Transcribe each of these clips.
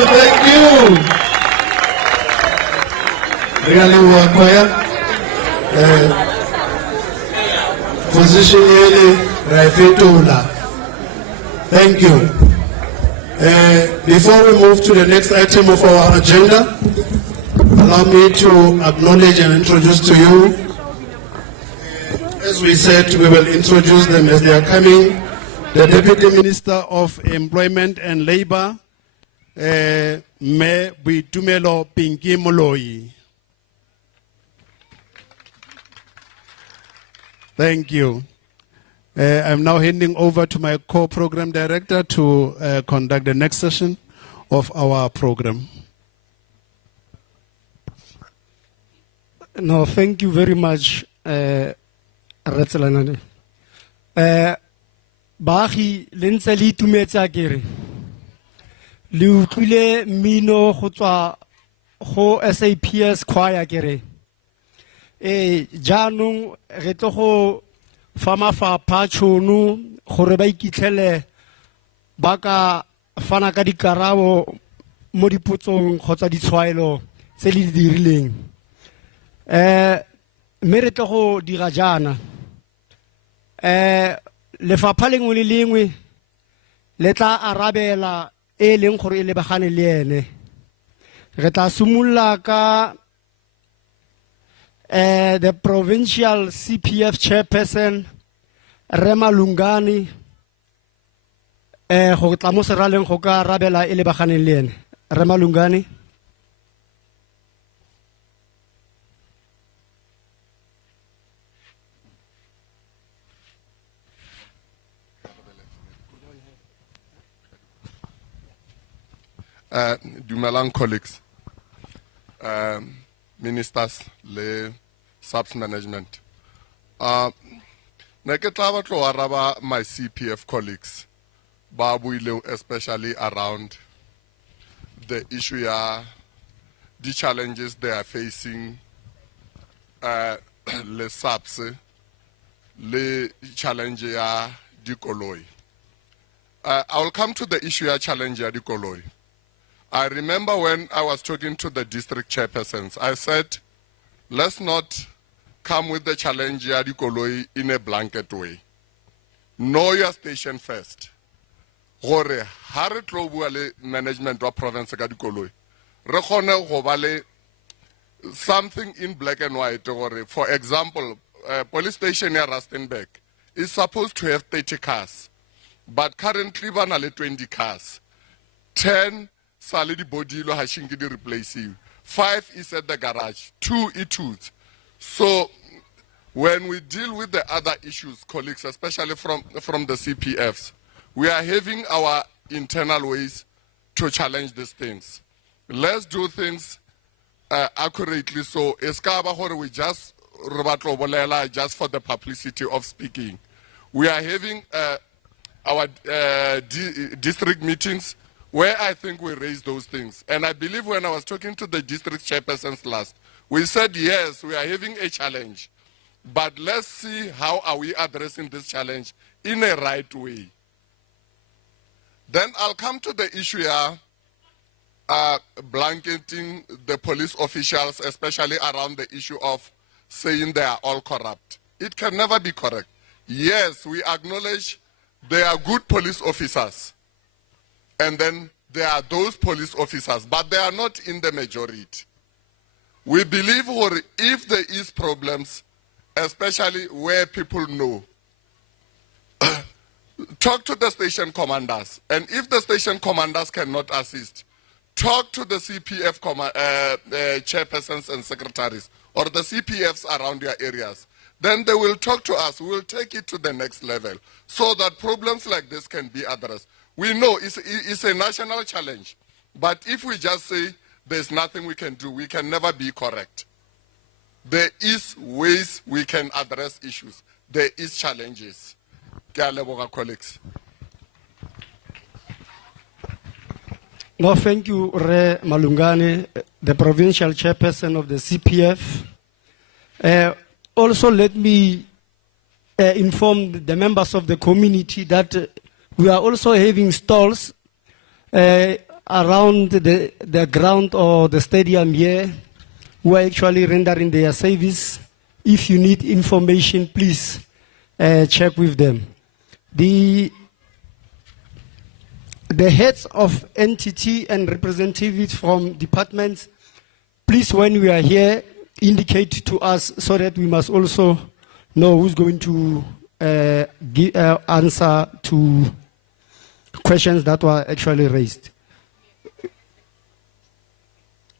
thank you. Really well, position really Raifetula. Thank you. Before we move to the next item of our agenda, allow me to acknowledge and introduce to you. As we said, we will introduce them as they are coming. The Deputy Minister of Employment and Labor, Me Buitumelo Pinky Moloi. Thank you. I'm now handing over to my co-program director to conduct the next session of our program. No, thank you very much, Ratsalanane. Bahi Linsali Tumetsakiri. Liukule Mino Hutwa Ho SAPS Choir Kere. Janung Retoho Fama fa Pachonu Horebaiki Tele Baka Fanakadi Karao Modiputon Hota di Swilo Seli Dirling. Meretoho Dirajana. Le Fapaling Lingui Leta Arabella e Linkori le Bahane Liene. Reta Sumula ka the provincial CPF chairperson Rema Lungani Hotamos Ralen Hoka Rabela ele Bahane Liene. Rema Lungani. Dumelang colleagues, ministers, le subs management. Ne ke tla batla ho araba my CPF colleagues, ba buile especially around the issue ya the challenges they are facing, le subs, le challenge ya di koloi. I will come to the issue ya challenge ya di koloi. I remember when I was talking to the district chairpersons, I said, let's not come with the challenge ya di koloi in a blanket way. Know your station first. Gore ha re tlo bua le management of province ka di koloi. Re kgone go ba le something in black and white. Gore, for example, police station ya Rustenburg is supposed to have 30 cars, but currently ba na le 20 cars. 10 Salidi Bodilo Hashingidi replace you. 5 is at the garage. 2 E2s. So when we deal with the other issues, colleagues, especially from the CPFs, we are having our internal ways to challenge these things. Let's do things accurately. So we just for the publicity of speaking. We are having our district meetings where I think we raise those things. And I believe when I was talking to the district chairpersons last, we said, yes, we are having a challenge, but let's see how are we addressing this challenge in a right way. Then I'll come to the issue here, blanketing the police officials, especially around the issue of saying they are all corrupt. It can never be correct. Yes, we acknowledge they are good police officers. And then there are those police officers, but they are not in the majority. We believe if there is problems, especially where people know, talk to the station commanders. And if the station commanders cannot assist, talk to the CPF chairpersons and secretaries or the CPFs around your areas. Then they will talk to us. We will take it to the next level so that problems like this can be addressed. We know it's a national challenge, but if we just say there's nothing we can do, we can never be correct. There is ways we can address issues. There is challenges. Colleagues. No, thank you, Re Malungani, the provincial chairperson of the CPF. Also, let me inform the members of the community that we are also having stalls around the ground or the stadium here who are actually rendering their service. If you need information, please check with them. The heads of entity and representatives from departments, please, when we are here, indicate to us so that we must also know who's going to answer to questions that were actually raised.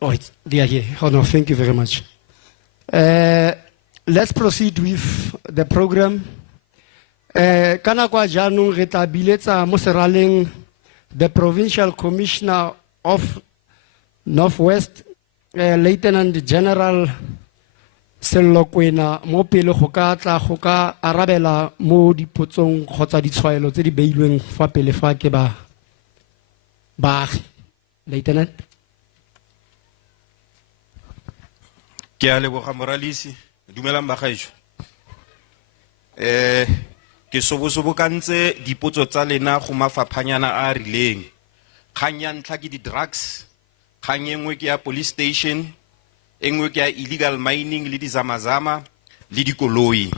Oh, they are here. Oh no, thank you very much. Let's proceed with the program. Kana kwa jaanong re tla biletsa mo seraleng the Provincial Commissioner of Northwest, Lieutenant General Sello Kwena mo pele go ka tla go ka arabela mo dipotsong kgotsa ditshwaelo tse di beilweng fa pele fa ke baagi. Lieutenant. Ke a leboga moralisi, dumelang bagaetsho. Ke sobosobokantse dipotso tsa lena go mafaphanyana a rileng. Kgang ya ntlha ke di-drugs, kgang e nngwe ke ya police station, e nngwe ke ya illegal mining le dizamazama le dikoloi.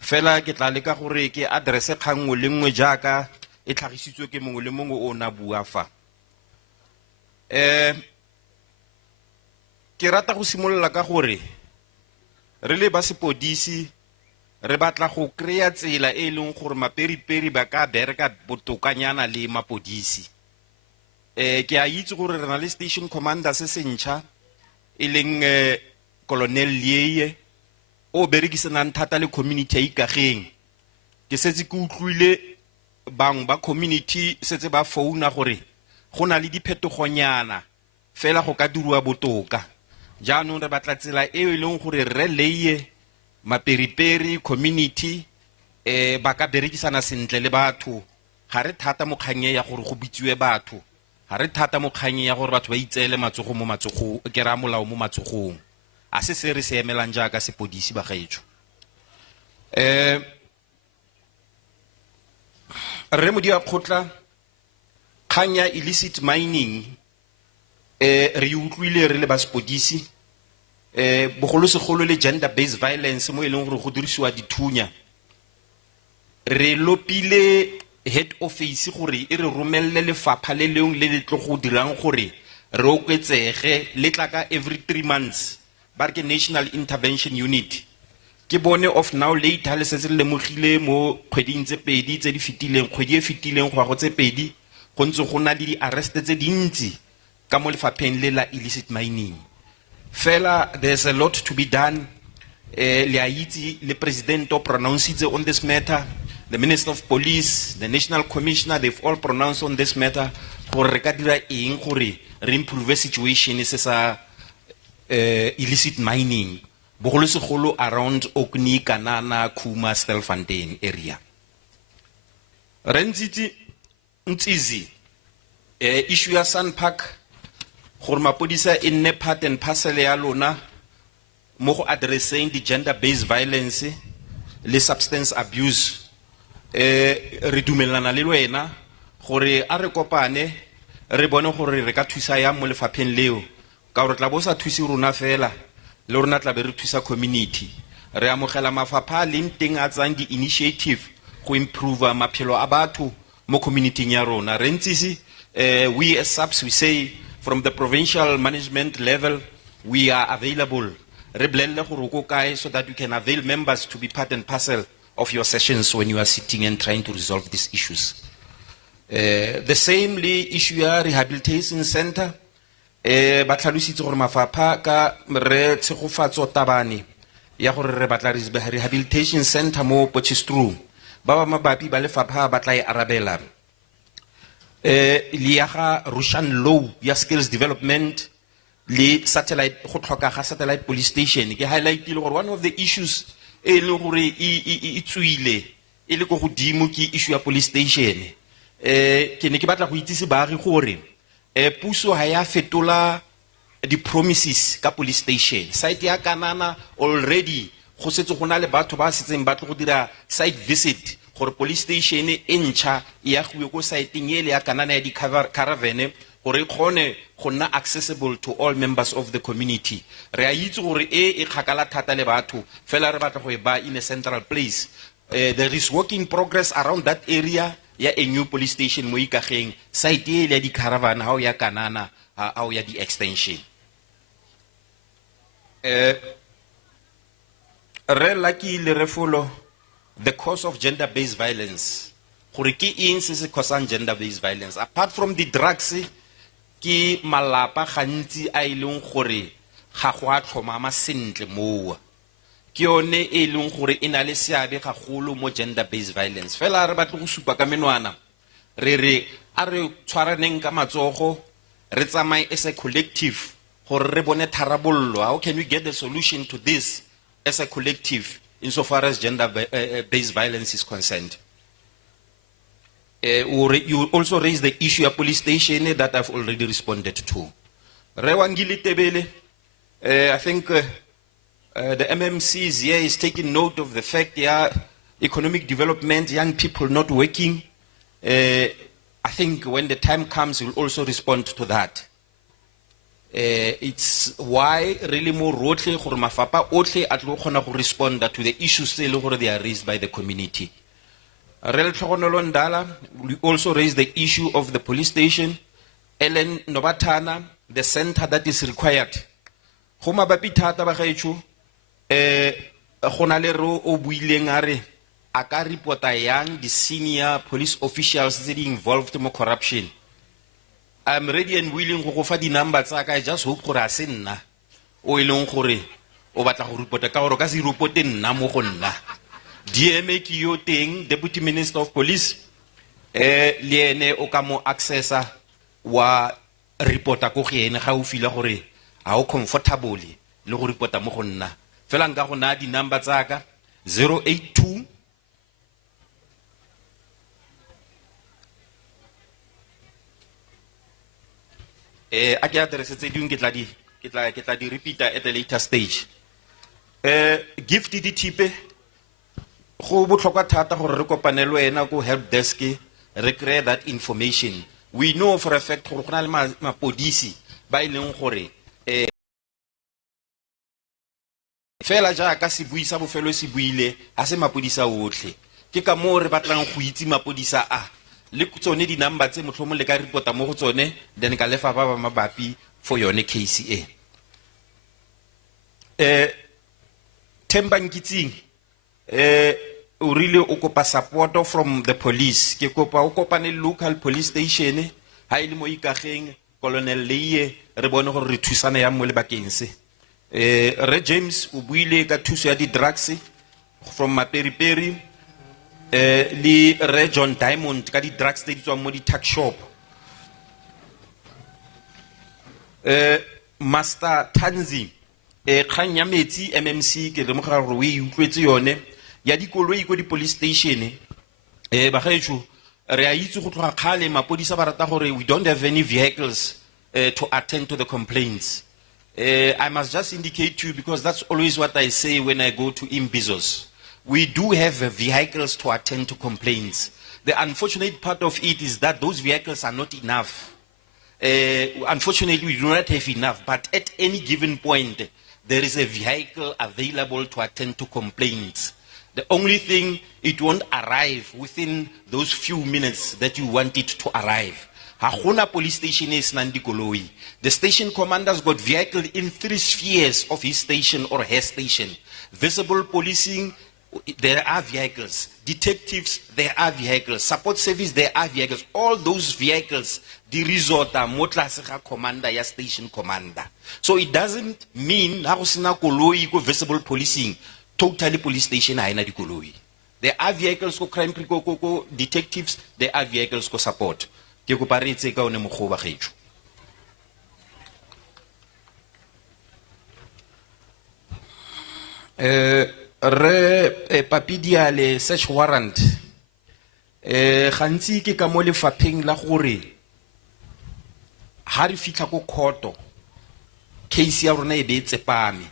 Fela ke tla leka gore ke addresse kgang nngwe le nngwe jaaka e tlhagisitswe ke mongwe le mongwe o na bua fa. Ke rata go simolola ka gore re le ba sepodisi re batla go krea tsela e leng gore maperiperi ba ka bereka botokanyana le mapodisi. Ke a itse gore re na le station commander se sentšha e leng Colonel Lieye o berekisanang thata le community ya Ikageng. Ke setse ke utlwile bang ba community setse ba founa gore go na le diphetogonyana fela go ka dirwa botoka. Jaanong re batla tsela e leng gore re leye maperiperi community ba ka berekisana sentle le batho. Ga re thata mo kganye ya gore go bitsiwe batho, ga re thata mo kganye ya gore batho ba itseele matsogo mo matsogong, ke ra molao mo matsogong. A se se re se emelang jaaka sepodisi bagaetsho. Re mo dia khotla kganya illicit mining re utlwile re le ba sepodisi bogolosegolo le gender based violence mo e leng gore go dirisiwa dithunya. Re lopile head office gore e re romelle lefapha le leng le le tlo go dirang gore re oketsege le tlaka every 3 months ba re ke National Intervention Unit. Ke bone of now later le setse le mogile mo kgweding tse pedi tse di fitileng, kgwedi e fitileng go go tse pedi go ntse go na le di arrest tse dintsi ka mo lefapheng le la illicit mining. Fela, there's a lot to be done. The President pronounced on this matter. The Minister of Police, the National Commissioner, they've all pronounced on this matter. For improve the situation is illicit mining. Around Okni, Kanana, Kuma, Stelfontein area. Renziti Ntizi, issue ya Sandpark. Gorma podisa in ne part and parcel ya lona mo addressing the gender based violence le substance abuse. Re dumelana le wena gore a re kopane re bone gore re ka thusa ya mo lefapheng leo ka gore tla bo sa thusi rona fela le rona tla be re thusa community. Re amogela mafapha le nteng a tsang di initiative go improve maphelo a batho mo community ya rona. Re ntsisi we as subs we say from the provincial management level, we are available so that you can avail members to be part and parcel of your sessions when you are sitting and trying to resolve these issues. The same issue rehabilitation center. Batlalusitse gore mafapha ka re tshegofatso tabane ya gore re batla rehabilitation center mo Potchefstroom. Ba ba mabapi ba lefapha ba tla e arabela. Liaga Rushan Low ya skills development le satellite go tlhoka ga satellite police station ke highlight ile gore one of the issues e le gore e tsuile e le go godimo ke issue ya police station. Ke ne ke batla go itsise baagi gore puso ha ya fetola di promises ka police station. Site ya Kanana already go setse go na le batho ba setseng ba tlo go dira site visit gore police station e ntšha ya go go site ngele ya Kanana ya di caravane gore e kgone go nna accessible to all members of the community. Re a itse gore e kgakala thata le batho fela re batla go e ba in a central place. There is work in progress around that area ya a new police station mo Ikageng, site e le ya di caravan ha o ya Kanana ha o ya di extension. Re lucky le re follow the cause of gender-based violence. Gore ke eng se se causang gender-based violence? Apart from the drugs, ke malapa gantsi a ileng gore ga go a tlhomama sentle moa. Ke yone e leng gore e na le seabe gagolo mo gender-based violence. Fela re batla go supa ka menwana re re a re tshwaraneng ka matsogo re tsamaye as a collective gore re bone tharabollo. How can we get the solution to this as a collective insofar as gender-based violence is concerned? You also raised the issue of police station that I've already responded to. Rewangili Tebele, I think the MMCs here is taking note of the fact economic development, young people not working. I think when the time comes, we'll also respond to that. It's why really more roadly gore mafapa otlhe a tlo kgona go respond to the issues they are raised by the community. We also raised the issue of the police station, Ellen Nobatana, the center that is required. Homa bapithata ba gaetsho gona le ro o buileng are a ka reporta yang the senior police officials that are involved in corruption. I'm ready and willing go fa di number tsa ka. I just hope gore a se nna o ileng gore o batla go reporta ka gore ka se reporte nna mo go nna. DMA ki yo teng Deputy Minister of Police le ene o ka mo accessa wa reporta go ge ene ga o fila gore a o comfortable le go reporta mo go nna. Fela nka go na di number tsa ka 082 a ke address tse dingwe ke tla di repeat at a later stage. Gift di tipe go botlhokwa thata gore re kopane le wena go help desk re create that information. We know for a fact gore gona le mapodisi ba ileng gore fela jaaka se buisa bofelo se buile a se mapodisa otlhe. Ke ka mo re batlang go itse mapodisa a le tsone di number tse motlhomo le ka reporta mo go tsone then ka lefa ba ba mabapi for yone case Themba Nkitsing o really o kopa support from the police. Ke kopa o kopane local police station ha ile mo Ikageng Colonel Leye re bone gore re thusana ya mo le bakeng se. Re James o buile ka thuso ya di drugs from Maperiperi li Re John Diamond ka di drugs tse di tswang mo di tuck shop. Master Tanzi kgang ya metsi MMC ke re mo ga re o utlwetse yone ya dikoloi go di police station ba gaetsho re a itse go tloga khale mapodisa ba rata gore we don't have any vehicles to attend to the complaints. I must just indicate to you, because that's always what I say when I go to Imbizos. We do have vehicles to attend to complaints. The unfortunate part of it is that those vehicles are not enough. Unfortunately, we do not have enough, but at any given point, there is a vehicle available to attend to complaints. The only thing, it won't arrive within those few minutes that you want it to arrive. Hagona police station is Nandikoloi. The station commander's got vehicle in 3 spheres of his station or her station. Visible policing, there are vehicles. Detectives, there are vehicles. Support service, there are vehicles. All those vehicles, the resort motlasega commander, ya station commander. So it doesn't mean hagosina koloi go visible policing. Totally police station haina di koloi. There are vehicles go crime go detectives, there are vehicles go support. Ke go paretse ka one mogo ba gaetsho. Re papidiale search warrant gantsi ke ka mo lefapheng la gore ha re fitla go khoto case ya rona e be tsepame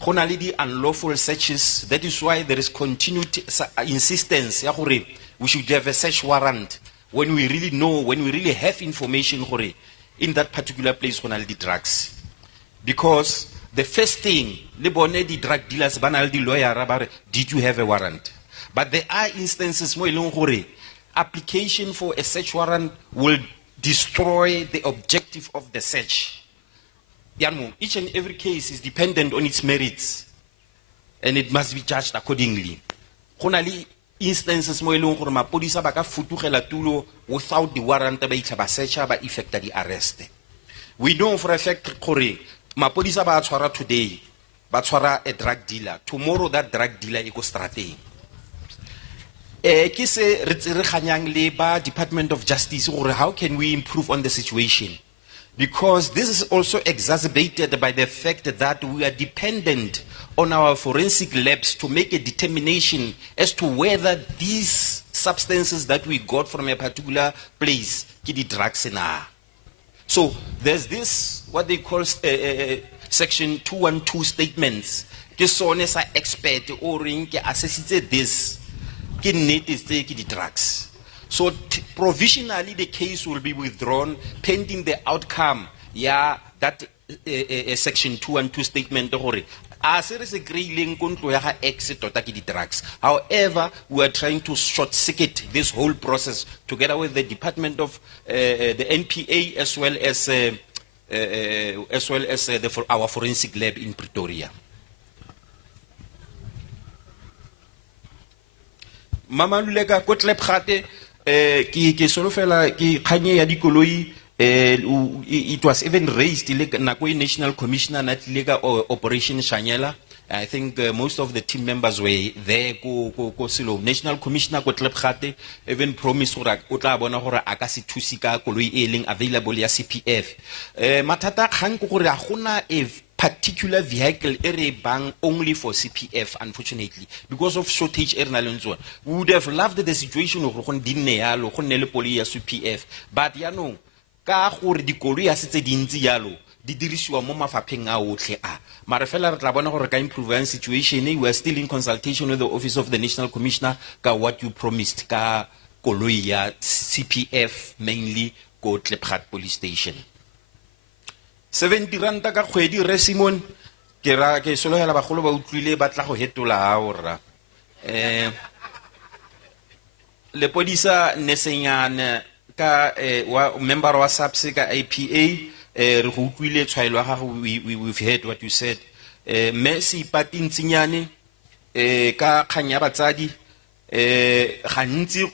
gona le di unlawful searches. That is why there is continued insistence ya gore we should have a search warrant when we really know, when we really have information gore in that particular place when the drugs. Because the first thing, the drug dealers, the lawyer, did you have a warrant? But there are instances where application for a search warrant will destroy the objective of the search. Each and every case is dependent on its merits, and it must be judged accordingly. Instances without the warrant effect the arrest. We know for a fact Mapodisa ba tshwara today, ba tshwara a drug dealer. Tomorrow that drug dealer e go strateng. Ke se re tsere ganyang le ba Department of Justice gore how can we improve on the situation? Because this is also exacerbated by the fact that we are dependent on our forensic labs to make a determination as to whether these substances that we got from a particular place ke di drugs na. So there's this, what they call section 212 statements. Ke sone sa expert o reng ke assessitse this ke nnete tse ke di drugs. So provisionally the case will be withdrawn pending the outcome that section 212 statement gore drugs. However, we are trying to short circuit this whole process together with the Department of the NPA as well as our forensic lab in Pretoria. Mama Lulega kotlep khate ki solofela ki khanye ya dikoloi. It was even raised in the National Commissioner Natliga Operation Shanyela. I think most of the team members were there. National Commissioner Kotlep even promised available ya CPF. Matata Khan a particular vehicle bang only for CPF, unfortunately, because of shortage. We would have loved the situation of CPF, but ka gore dikoloi a setse dintsi yalo di dirisiwa mo mafapheng a otlhe a mara fela re tla bona gore ka improve situation. We are still in consultation with the office of the National Commissioner ka what you promised ka koloi ya CPF mainly ko Klepgat police station. 70 ranta ka kgwedi re Simon ke ra ke sologela bagolo ba utlwile ba tla go hetola ha ora le podisa nesenyana ka member wa SAPSE ka IPA re go utlwile tshwaelo ga we've heard what you said Messi patintsinyane ka khanya batsadi gantsi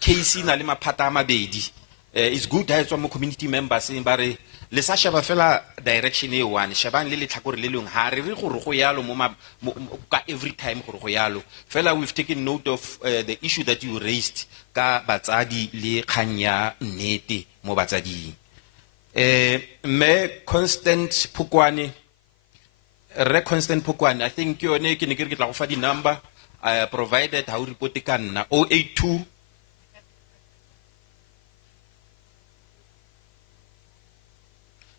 case na le maphata a mabedi it's good ha etswa mo community members ba re le sa shaba fela direction e one shabang le letlhakore le leng ha re re gore go yalo mo ka every time gore go yalo fela we've taken note of the issue that you raised ka batsadi le khanya nnete mo batsading me constant Pukwane I think yone ke ne ke tla go fa di number provided how report ka nna 082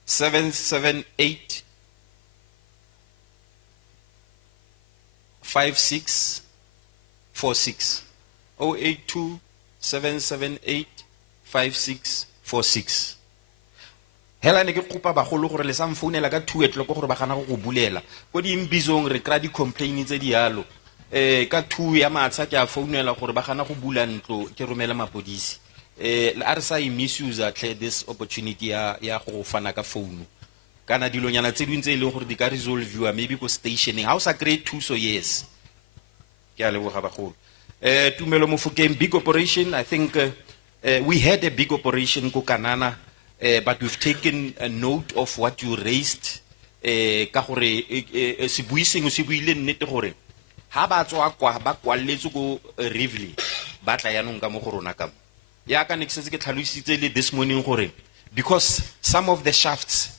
778 5646 082 778 5646 hela ne ke kopa bagolo gore le sa mfounela ka 2 o'clock gore ba gana go bulela ko di Imbizong re kra di complain tse di yalo ka 2 ya matsha ke a founela gore ba gana go bula ntlo ke romela mapodisi la RSA misuse this opportunity ya go fana ka phone kana dilonyana tse dintse e leng gore di ka resolve maybe ko stationing how sa grade 2 so yes ke a leboga bagolo Tumelo Mofokeng big operation. I think we had a big operation ko Kanana but we've taken a note of what you raised ka gore se buiseng se buile nnete gore ha ba tswa kwa ba kwalletse go Rivley ba tla yanong ka mo go rona ka ya ka ne ke setse ke tlhalositse le this morning gore because some of the shafts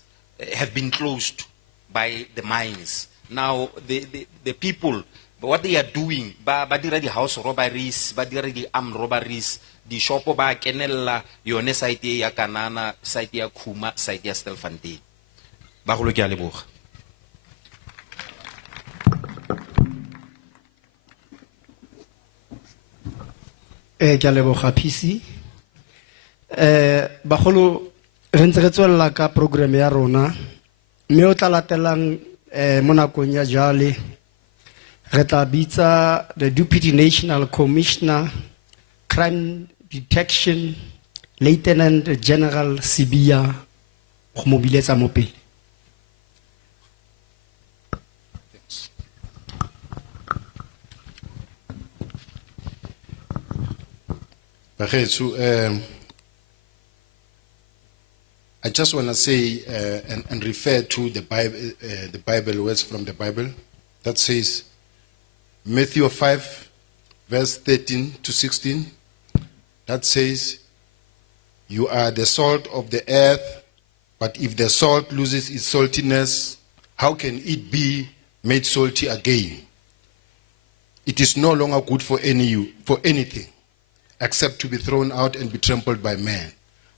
have been closed by the mines now the people what they are doing ba dira di house robberies ba dira di armed robberies di shopo ba kenella yone site ya Kanana site ya Khuma site ya Stelfontein ba go lo ke a leboga ke a leboga PC bagolo re ntse re tswella ka program ya rona mme o tla latelang mo nakong ya jale re tla bitsa the Deputy National Commissioner Crime Detection Lieutenant General Sibia go mo biletsa mo pele. I just want to say and refer to the Bible words from the Bible that says, Matthew 5, verse 13 to 16, that says, you are the salt of the earth, but if the salt loses its saltiness, how can it be made salty again? It is no longer good for anything, except to be thrown out and be trampled by man.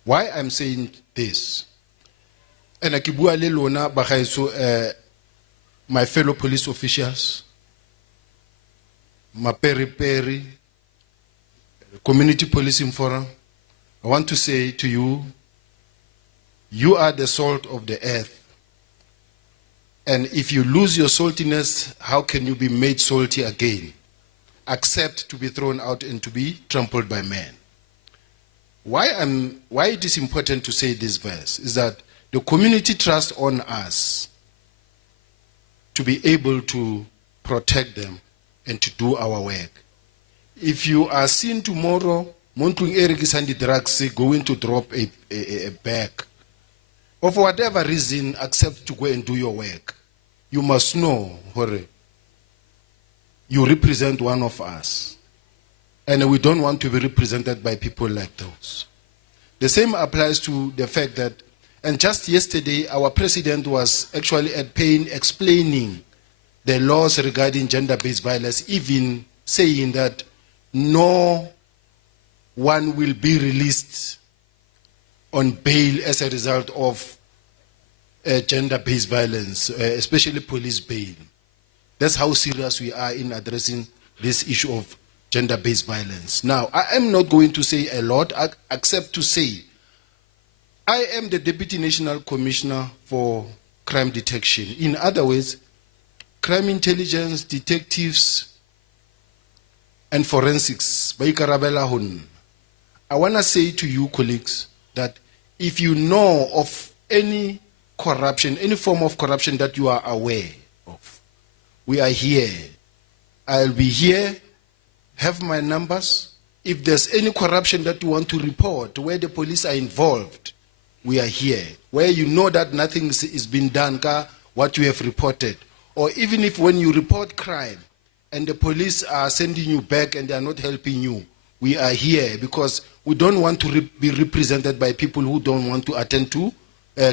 Why I'm saying this? And I keep my fellow police officials, my peri, community policing forum, I want to say to you, you are the salt of the earth. And if you lose your saltiness, how can you be made salty again? Except to be thrown out and to be trampled by man. Why it is important to say this verse is that the community trusts on us to be able to protect them and to do our work. If you are seen tomorrow, Montung Eric is the drugs going to drop a bag, or for whatever reason, accept to go and do your work, you must know, you represent one of us. And we don't want to be represented by people like those. The same applies to the fact that, and just yesterday, our president was actually at pain explaining the laws regarding gender-based violence, even saying that no one will be released on bail as a result of gender-based violence, especially police bail. That's how serious we are in addressing this issue of gender-based violence. Now, I am not going to say a lot, except to say, I am the Deputy National Commissioner for Crime Detection. In other words, crime intelligence, detectives, and forensics. I want to say to you, colleagues, that if you know of any corruption, any form of corruption that you are aware of, we are here. I'll be here. Have my numbers. If there's any corruption that you want to report, where the police are involved, we are here. Where you know that nothing is being done, what you have reported. Or even if when you report crime and the police are sending you back and they are not helping you, we are here because we don't want to be represented by people who don't want to attend to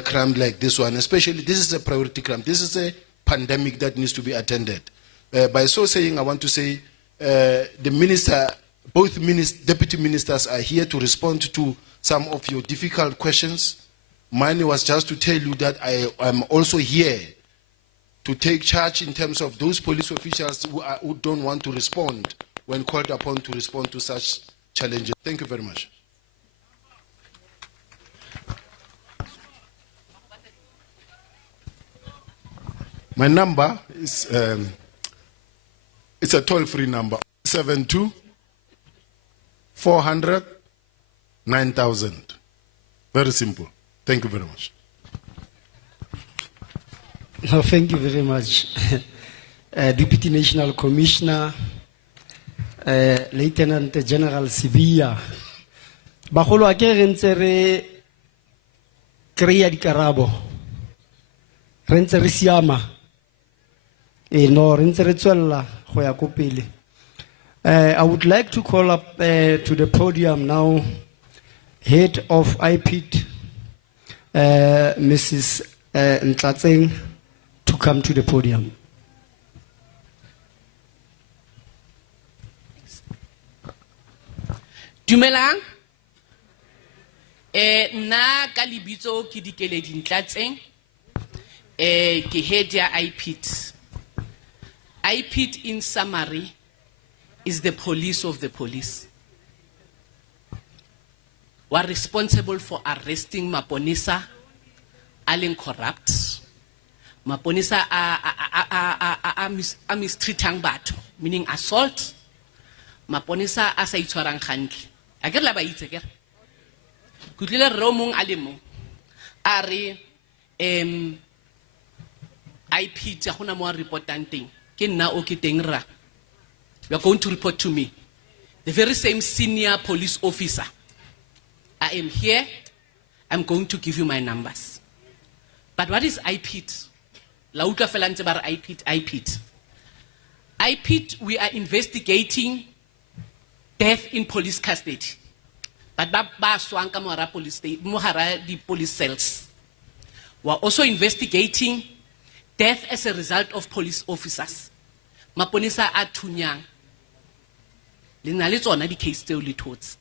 crime like this one. Especially, this is a priority crime. This is a pandemic that needs to be attended. By so saying, I want to say, the minister, both deputy ministers are here to respond to some of your difficult questions. Mine was just to tell you that I am also here to take charge in terms of those police officials who don't want to respond when called upon to respond to such challenges. Thank you very much. My number is, it's a toll-free number, 72 400 9000. Very simple. Thank you very much. No, thank you very much. Deputy National Commissioner, Lieutenant General Sibia. Bagolo a ke re ntse re kreya dikarabo. Re ntse re siama. No, re ntse re tswella go ya ko pele. I would like to call up to the podium now Head of IPIT, Mrs. Ikageng, to come to the podium. Dumelang. Na ka Imbizo ke Dikeledi Ikageng. Ke head ya IPIT. IPIT in summary is the police of the police. were responsible for arresting Maponisa, aleng corrupt. Maponisa a mistreatang batho, meaning assault. Maponisa a sa itshwarang hantle. A ke la ba itse ke. Kutlile rro mong a le mong. A re IP tsa gona mo reportang teng. Ke nna o ke teng ra. You are going to report to me. The very same senior police officer. I am here. I'm going to give you my numbers. But what is IPIT? La utlwa fela ntse ba re IPIT. IPIT, we are investigating death in police custody. But ba swang ka mohara police di police cells. We are also investigating death as a result of police officers. Maponisa a thunyang. Lena le tsona di case tseo le thotse.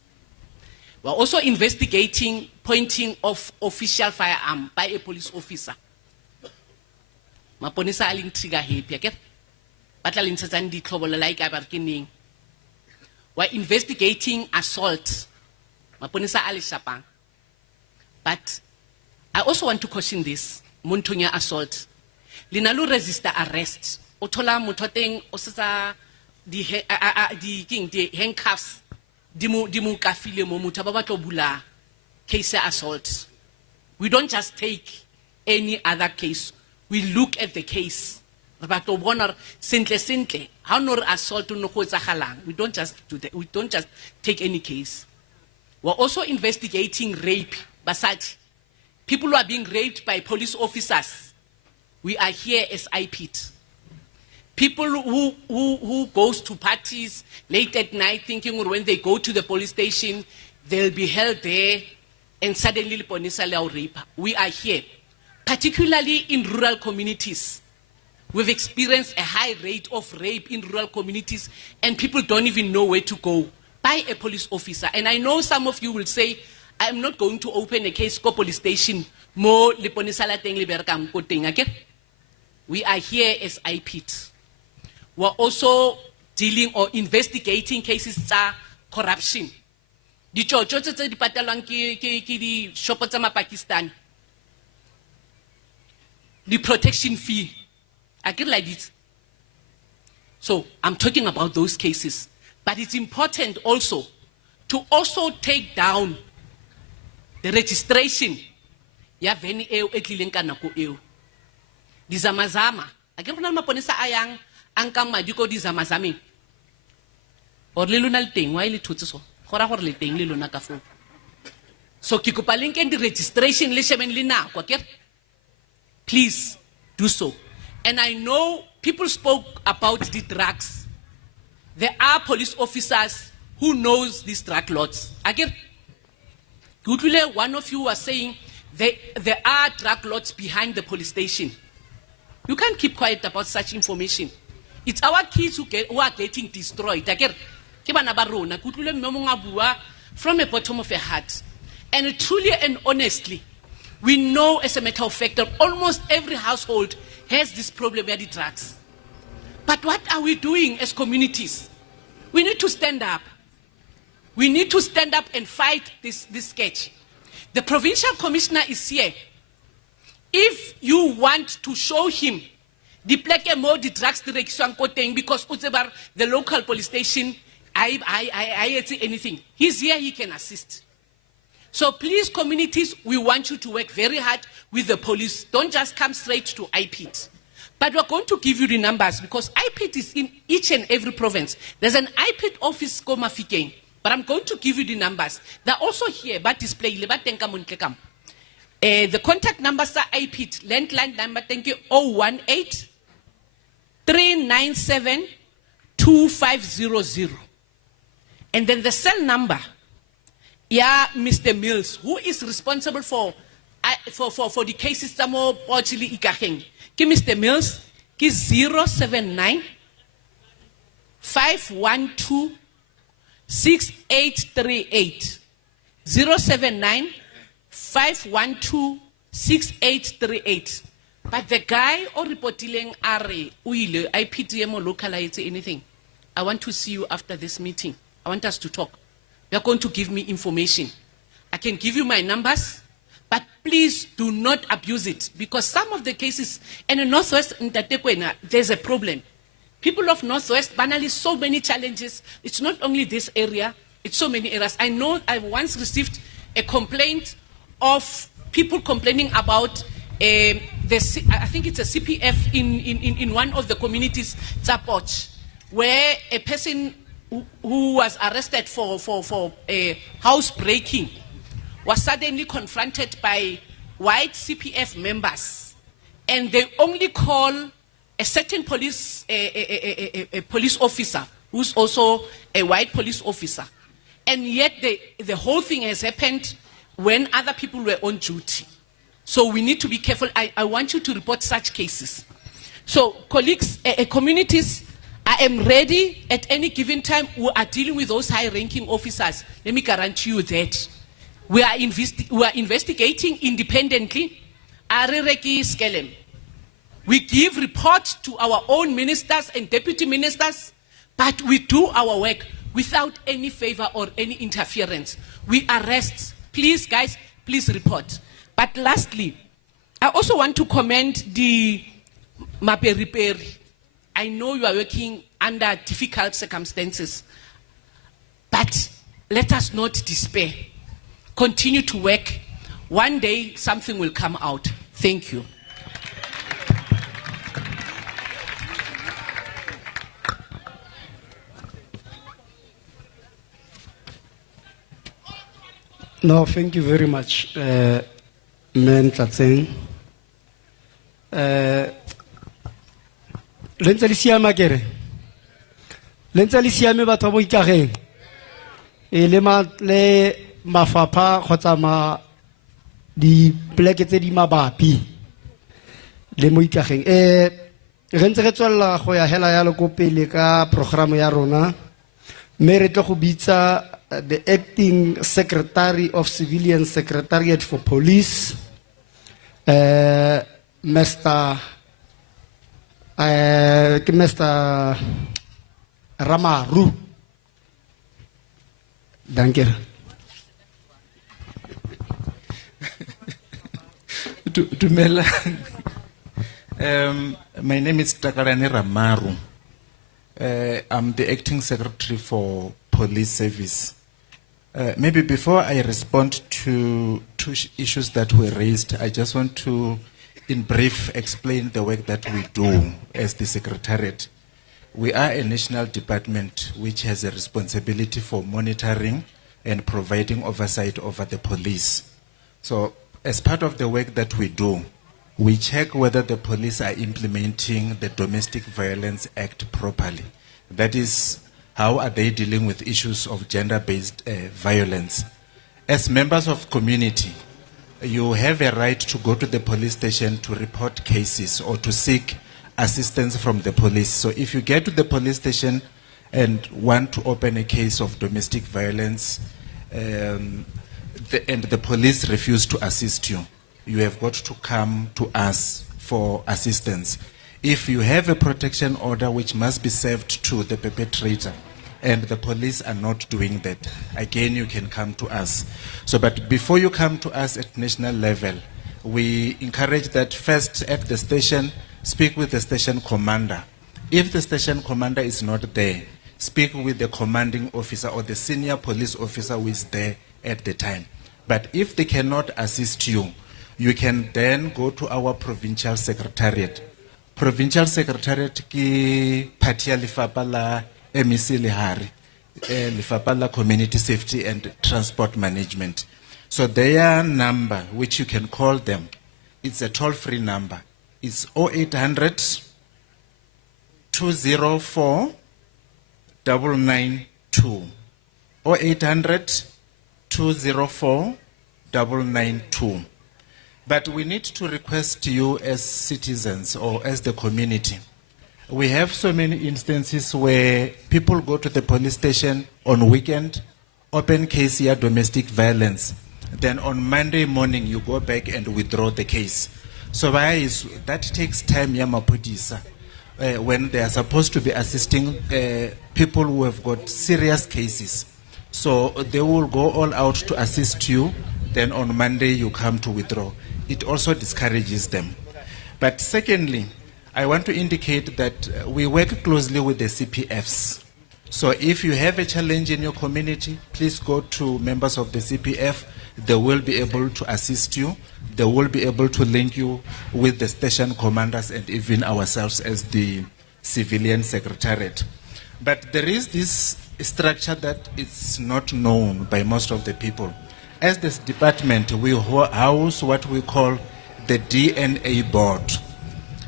We are also investigating pointing of official firearm by a police officer. Maponisa a leng trigger happy ke batla le ntshetsang di tlhobolela e ka ba re ke neng. We are investigating assault. Maponisa a le shapang. But I also want to caution this, montonya assault. Lena lo register arrest. O thola motho teng o setsa di handcuffs di mo kafile mo motho ba batlo bula case assault. We don't just take any other case. We look at the case. Re batlo bona sentle how no assault no go tsagalang. We don't just do that. We don't just take any case. We're also investigating rape. Basati, people who are being raped by police officers. We are here as IPIT. People who goes to parties late at night thinking when they go to the police station, they'll be held there and suddenly rape. We are here, particularly in rural communities. We've experienced a high rate of rape in rural communities and people don't even know where to go by a police officer. And I know some of you will say, I'm not going to open a case for police station. We are here as IPIT. We're also dealing or investigating cases of corruption. Di chocho tse di patalang ke di shopo tsa Pakistan. The protection fee. I get like this. So I'm talking about those cases. But it's important also to also take down the registration. Ya veni eo etlileng ka nako eo. Di zamazama. A ke rona maponesa ayang ankang madiko di zamazameng. Or le lona le teng wa ile thotse so. Gora gore le teng le lona ka fo. So ke kopa leng di registration le sheben le nako ke. Please do so. And I know people spoke about the drugs. There are police officers who knows these drug lords. Again, one of you was saying there are drug lords behind the police station. You can't keep quiet about such information. It's our kids who are getting destroyed. Again, from the bottom of your heart. And truly and honestly, we know as a matter of fact that almost every household has this problem with the drugs. But what are we doing as communities? We need to stand up. We need to stand up and fight this sketch. The provincial commissioner is here. If you want to show him the plaque more the drugs direction because the local police station, I see anything. He's here, he can assist. So please, communities, we want you to work very hard with the police. Don't just come straight to IPIT. But we're going to give you the numbers because IPIT is in each and every province. There's an IPIT office called Mafikeng, but I'm going to give you the numbers. They're also here, but display. The contact numbers are IPIT. Landline number, thank you, 018 397 2500. And then the cell number, yeah, Mr. Mills, who is responsible for the cases Samo Pochili Ikageng. Ki Mr. Mills, ki 079 512 6838. 079 512 6838. But the guy or reporting are uile IPTM or localize anything. I want to see you after this meeting. I want us to talk. You're going to give me information. I can give you my numbers, but please do not abuse it, because some of the cases, and in Northwest, in Tatekwena, there's a problem. People of Northwest, banally, so many challenges. It's not only this area, it's so many areas. I know I once received a complaint of people complaining about I think it's a CPF in one of the communities, Tsapoch, where a person who was arrested for housebreaking was suddenly confronted by white CPF members, and they only call a certain police officer who's also a white police officer, and yet the whole thing has happened when other people were on duty. So we need to be careful. I want you to report such cases. So colleagues, communities, I am ready at any given time. We are dealing with those high-ranking officers. Let me guarantee you that. We are investigating independently. We give reports to our own ministers and deputy ministers, but we do our work without any favor or any interference. We arrest. Please, guys, please report. But lastly, I also want to commend the Maperiperi. I know you are working under difficult circumstances, but let us not despair. Continue to work. One day, something will come out. Thank you. No, thank you very much, Men Tlatseng. Lentse le siame akere. Lentse le siame batho ba bo Ikageng. Le mafapha kgotsa ma di pleke tse di mabapi le mo Ikageng. Re ntse re tswella go ya hela ya go pele ka programo ya rona. Me re tlo go bitsa the acting secretary of civilian secretariat for police, Mr. Ramaru. Danke. My name is Takalani Ramaru. I'm the acting secretary for police service. Maybe before I respond to two issues that were raised, I just want to, in brief, explain the work that we do as the Secretariat. We are a national department which has a responsibility for monitoring and providing oversight over the police. So, as part of the work that we do, we check whether the police are implementing the Domestic Violence Act properly. That is, how are they dealing with issues of gender-based violence? As members of community, you have a right to go to the police station to report cases or to seek assistance from the police. So if you get to the police station and want to open a case of domestic violence and the police refuse to assist you, you have got to come to us for assistance. If you have a protection order which must be served to the perpetrator and the police are not doing that, again you can come to us. So, but before you come to us at national level, we encourage that first at the station, speak with the station commander. If the station commander is not there, speak with the commanding officer or the senior police officer who is there at the time. But if they cannot assist you, you can then go to our provincial secretariat. Provincial Secretariat ki party ya lefapha la MEC Lehari, lefapha la Community Safety and Transport Management. So their number, which you can call them, it's a toll-free number. It's 0800 204 992. 0800 204 992. But we need to request you as citizens or as the community. We have so many instances where people go to the police station on weekend, open case here, domestic violence. Then on Monday morning, you go back and withdraw the case. So that takes time, Yamapodisa, when they are supposed to be assisting people who have got serious cases. So they will go all out to assist you then on Monday you come to withdraw. It also discourages them. But secondly, I want to indicate that we work closely with the CPFs. So if you have a challenge in your community, please go to members of the CPF. They will be able to assist you. They will be able to link you with the station commanders and even ourselves as the civilian secretariat. But there is this structure that is not known by most of the people. As this department, we house what we call the DNA board.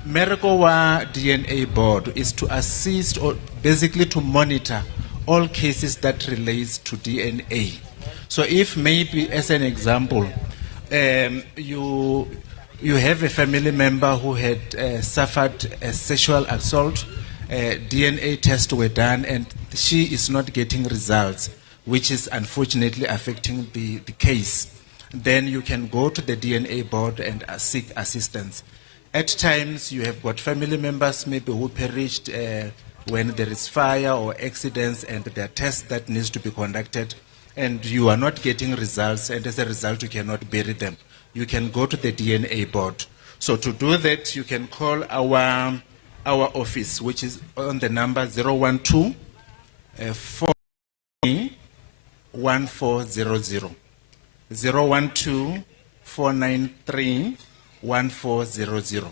Merikowa DNA board is to assist or basically to monitor all cases that relates to DNA. So if maybe, as an example, you have a family member who had suffered a sexual assault, DNA tests were done and she is not getting results, which is unfortunately affecting the case, then you can go to the DNA board and seek assistance. At times, you have got family members maybe who perished when there is fire or accidents, and there are tests that needs to be conducted, and you are not getting results, and as a result, you cannot bury them. You can go to the DNA board. So to do that, you can call our office, which is on the number 012 1400. 012 493 1400.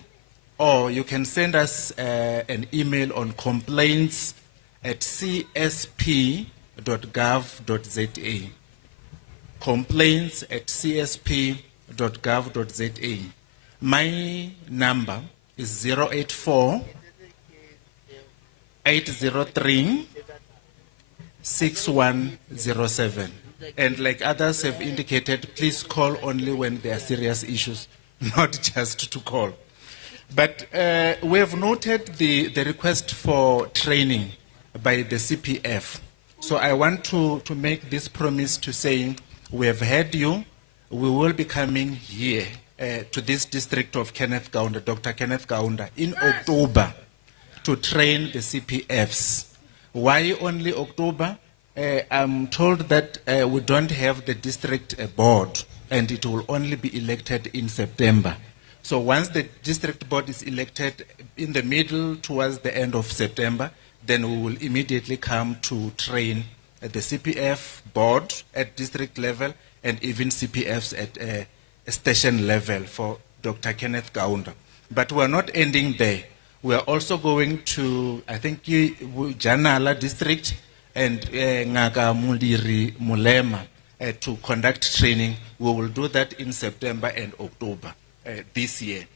Or you can send us an email on complaints@csp.gov.za. complaints@csp.gov.za. My number is 084 803 6107. And like others have indicated, please call only when there are serious issues, not just to call. But we have noted the request for training by the CPF. So I want to make this promise to say, we have heard you. We will be coming here to this district of Kenneth Kaunda, Dr. Kenneth Kaunda, in October to train the CPFs. Why only October? I'm told that we don't have the district board, and it will only be elected in September. So once the district board is elected in the middle towards the end of September, then we will immediately come to train the CPF board at district level and even CPFs at a station level for Dr. Kenneth Kaunda. But we're not ending there. We're also going to, I think, Janala district and Ngaka Mundiri Mulema to conduct training. We will do that in September and October this year.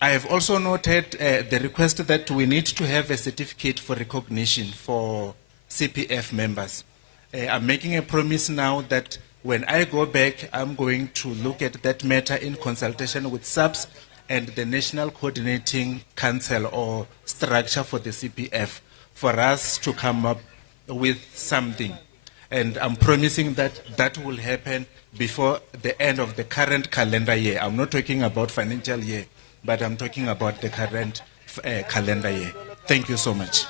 I have also noted the request that we need to have a certificate for recognition for CPF members. I'm making a promise now that when I go back, I'm going to look at that matter in consultation with SAPS and the National Coordinating Council or structure for the CPF for us to come up with something. And I'm promising that that will happen before the end of the current calendar year. I'm not talking about financial year, but I'm talking about the current calendar year. Thank you so much.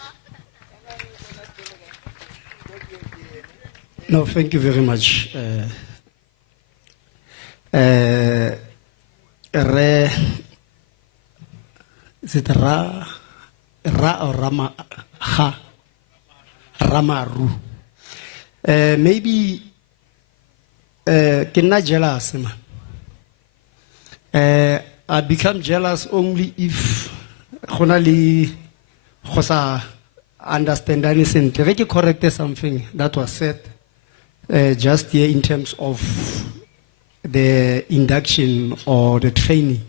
No, thank you very much. Is it Ra or Rama? Ha? Ramaru. Maybe I'm jealous. I become jealous only if I understand anything. Can you correct something that was said just here in terms of the induction or the training?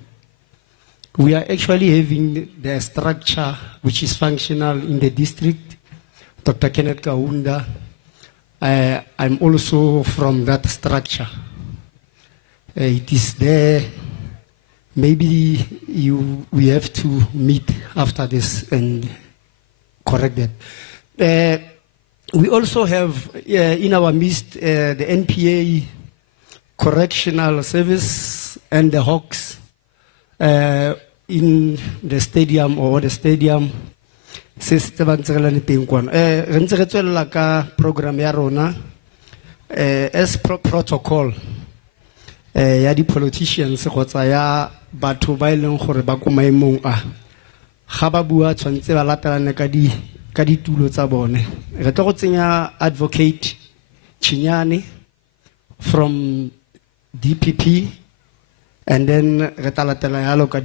We are actually having the structure which is functional in the district. Dr. Kenneth Kaunda, I'm also from that structure. It is there. Maybe we have to meet after this and correct that. We also have in our midst the NPA Correctional Service and the Hawks in the stadium or the stadium. Program as protocol. ya di politicians kgotsa ya batho ba ileng gore ba ko maemong a ga ba bua tshwantse ba latelane ka ditulo tsa bone. Re tlo go tsenya advocate Chinyane from DPP, and then re tla latela yalo ka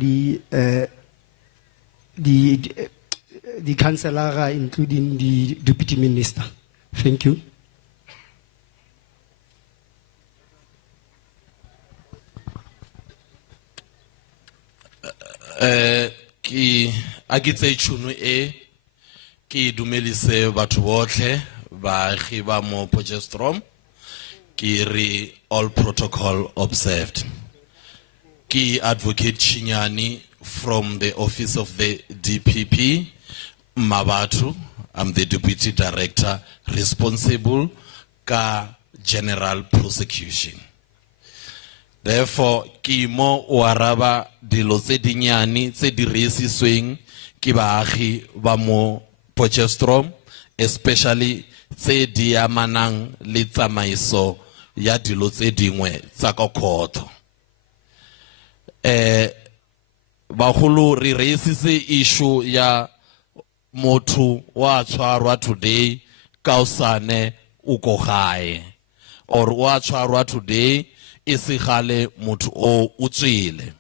the councillor, including the deputy minister. Thank you. Ki agitse tšhono e ki dumelise batho botlhe baagi ba mo Potchefstroom ki re all protocol observed. Ki advocate Chinyani from the office of the DPP Mabatu. I'm the deputy director responsible ka general prosecution. Therefore, ki mo waraba dilo tse dinyani tse di reisitsweng ke baagi ba mo Potchefstroom, especially tse di amanang le tsamaiso ya dilo tse dingwe tsa ka khotho. Bagolo re reisitse issue ya motho wa tshwarwa today kaosane uko gae, or wa tshwarwa today isigale motho o utswile.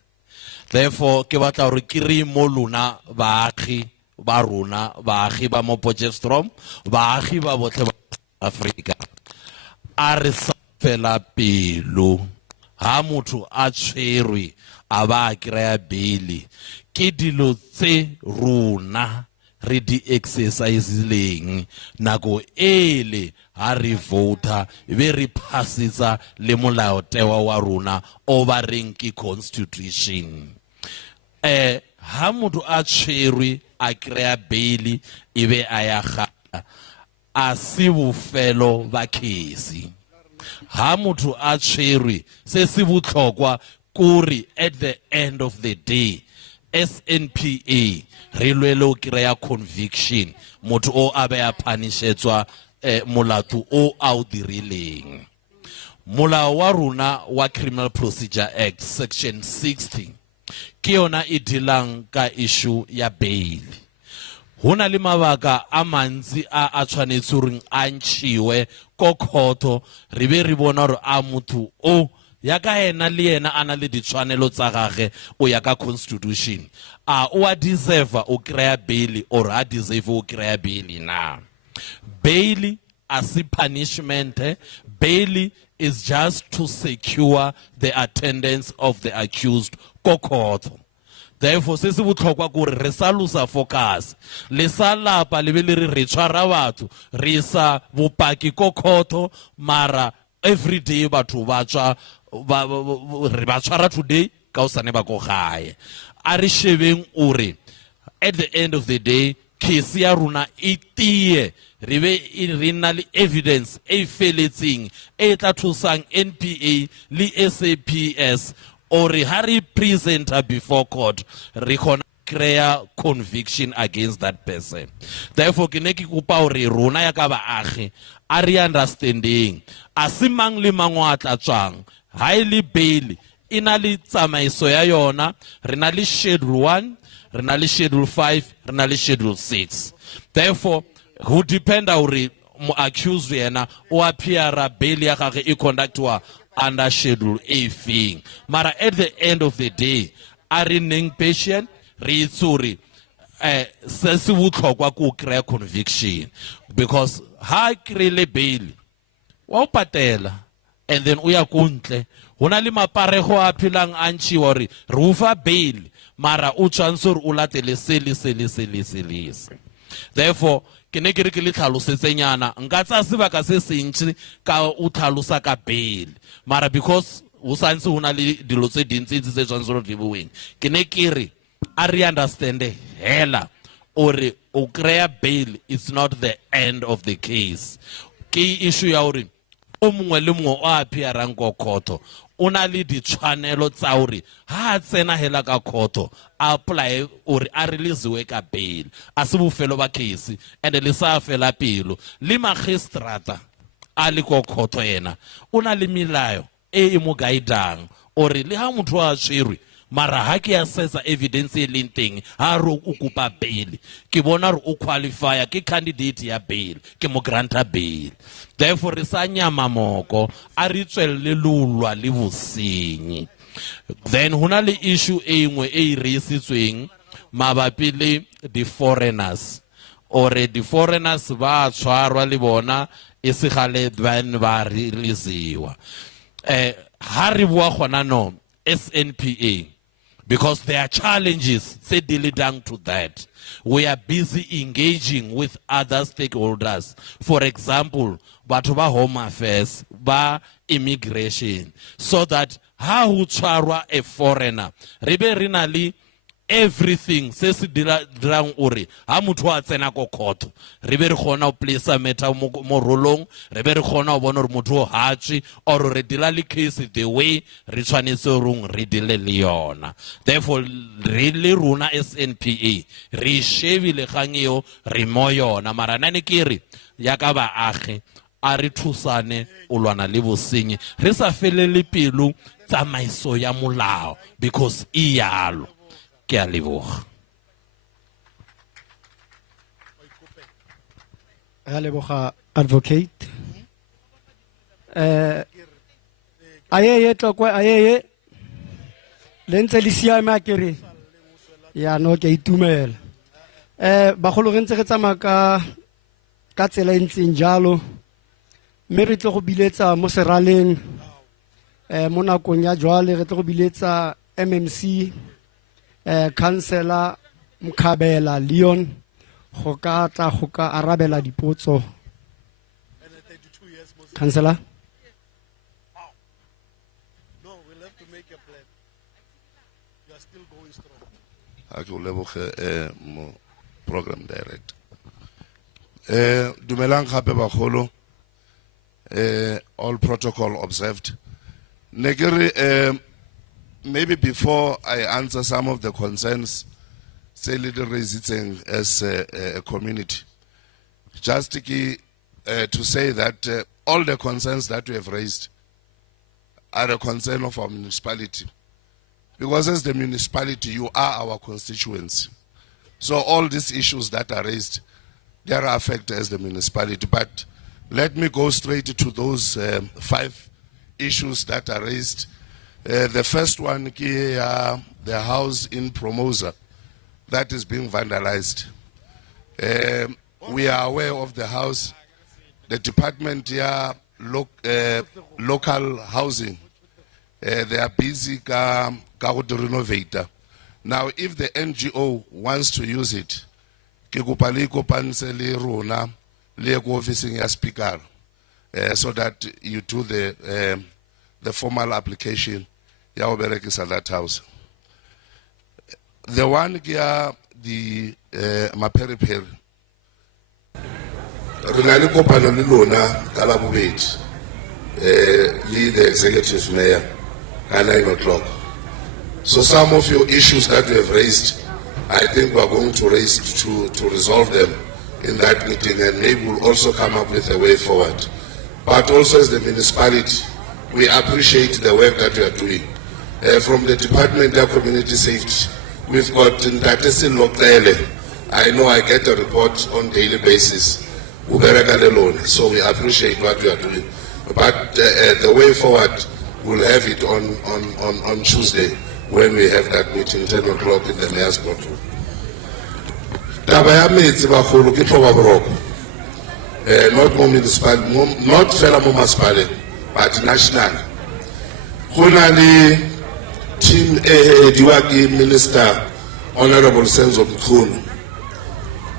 Therefore ke batla gore ke re mo lona baagi ba rona baagi ba mo Potchefstroom baagi ba botlhe ba Africa a re sa fela pelo ha motho a tshwerwe a ba kry-a bail ke dilo tse rona re di exerciseleng nako ele ha re vota be re passitsa le molaotewa wa rona overeng ke constitution. Ha motho a tshwerwe a kry-a bail ebe a ya gala a se bofelo ba case. Ha motho a tshwerwe se se botlhokwa kore at the end of the day SNPA re lwele o kry-a conviction motho o abe a punishetswa molato o a o dirileng. Molao wa rona wa Criminal Procedure Act section 60 ke yona e dealang ka issue ya bail. Hona le mabaka a mantsi a tshwanetse gore a ntshiwe ko khotho re be re bona gore a motho o ya ka ena le yena ana le ditshwanelo tsa gagwe o ya ka constitution a o a deserve o kry-a bail or a deserve o kry-a bail na. Bail as a punishment, bail is just to secure the attendance of the accused ko khotho. Therefore se se botlhokwa gore re sa losa focus le sa lapa le be le re tshwara batho re sa bopaki ko khotho mara every day batho ba tswa re ba tshwara today ka osane ba go gae a re shebeng ore at the end of the day case ya runa e tie re be re na le evidence e feletseng e tla thusang NPA le SAPS or ha re presenter before court re khona clear conviction against that person. Therefore ke ne ke kopa hore rona ya ka baagi a re understanding a se mang le mang wa tla tswang highly bail ina le tsamaiso ya yona re na le schedule 1 re na le schedule 5 re na le schedule 6. Therefore who depend hore mo accused yena o appear bail ya gagwe e conductwa under schedule A thing. Mara at the end of the day are neng patient re tsuri se se botlhokwa ko kry conviction because ha krele bail wa patela and then uya kontle hona le maparego a philang a ntshiwa re ufa bail mara o transfer o latele sele. Therefore ke ne ke re ke le tlhalosetsanyana nka tsa sebaka se sentse ka o tlhalosa ka bail mara because o santse hona le dilo tse dintsi tse tswang di bueng ke ne ke re a re understand hela ore o kry-a bail it's not the end of the case ke issue ya ore o mongwe le mongwe o appearang ko khotho o na le ditshwanelo tsa ore ha tsena hela ka khotho apply ore a releasewe ka bail a se bofelo ba case and le sa fela pelo le magistrata a le ko khotho yena o na le milayo e mo guidang or le ha motho a tshwerwe mara ha ke assessa evidence e leng teng ha re o kopa bail ke bona re o qualify ke candidate ya bail ke mo granta bail. Therefore re sa nyama moko a re tswelle lulwa le bosenyi. Then hona le issue e nngwe e raisitsweng mabapi le the foreigners, or the foreigners ba tshwarwa le bona e se gale ba releasiwa. Ha re bua gona no SNPA, because there are challenges say dealing to that. We are busy engaging with other stakeholders. For example, batho ba home affairs, ba immigration, so that how tshwarwa a foreigner re be re na le everything se se dirang ore ha motho a tsena ko court re be re gona o place matter mo rolong, re be re gona o bona re motho ha tswe or re dila le case the way re tshwanetse rong re dile le yona. Therefore re le rona SNPA re shebile gang eo re mo yona mara nane ke re ya ka baagi a re thusane o lwana le bosenyi re sa felele pelo tsamaiso ya molao because e yalo. Ke a leboga. Re a leboga advocate. Ayeye tlokwe ayeye le ntse le siame a kere ya no ke itumela. Bagolo re ntse re tsamaya ka tsela e ntseng jalo mme re tle go biletsa mo seraleng mo nakong ya jwale re tle go biletsa MMC Councillor Mkhabela Leon go ka tla go ka arabela dipotso. Councillor? No, we'll have to make a plan. You are still going strong. Ake o leboge mo program director. Dumelang gape bagolo, all protocol observed. Negeri, maybe before I answer some of the concerns, say little raising as a community, just to say that all the concerns that we have raised are a concern of our municipality. Because as the municipality, you are our constituency. So all these issues that are raised, they are affected as the municipality. But let me go straight to those 5 issues that are raised. The first one, the house in Promosa that is being vandalized. We are aware of the house. The department here, local housing, they are busy to renovate. Now, if the NGO wants to use it, so that you do the formal application ya o berekisa that house. The one here, the Maperiperi, Renali kopano le lona ka la bobedi le the executive mayor at 9 o'clock. So some of your issues that we have raised, I think we are going to raise to resolve them in that meeting, and maybe we'll also come up with a way forward. But also as the municipality, we appreciate the work that we are doing. From the Department of Community Safety, we've got Ntatesi Loklele. I know I get a report on daily basis. So we appreciate what we are doing. But the way forward, we'll have it on Tuesday when we have that meeting, 10 o'clock in the mayor's courtroom. Not more municipal, not fellow municipal, but national. Hunali team Diwaki Minister Honorable Senzo Mkhunu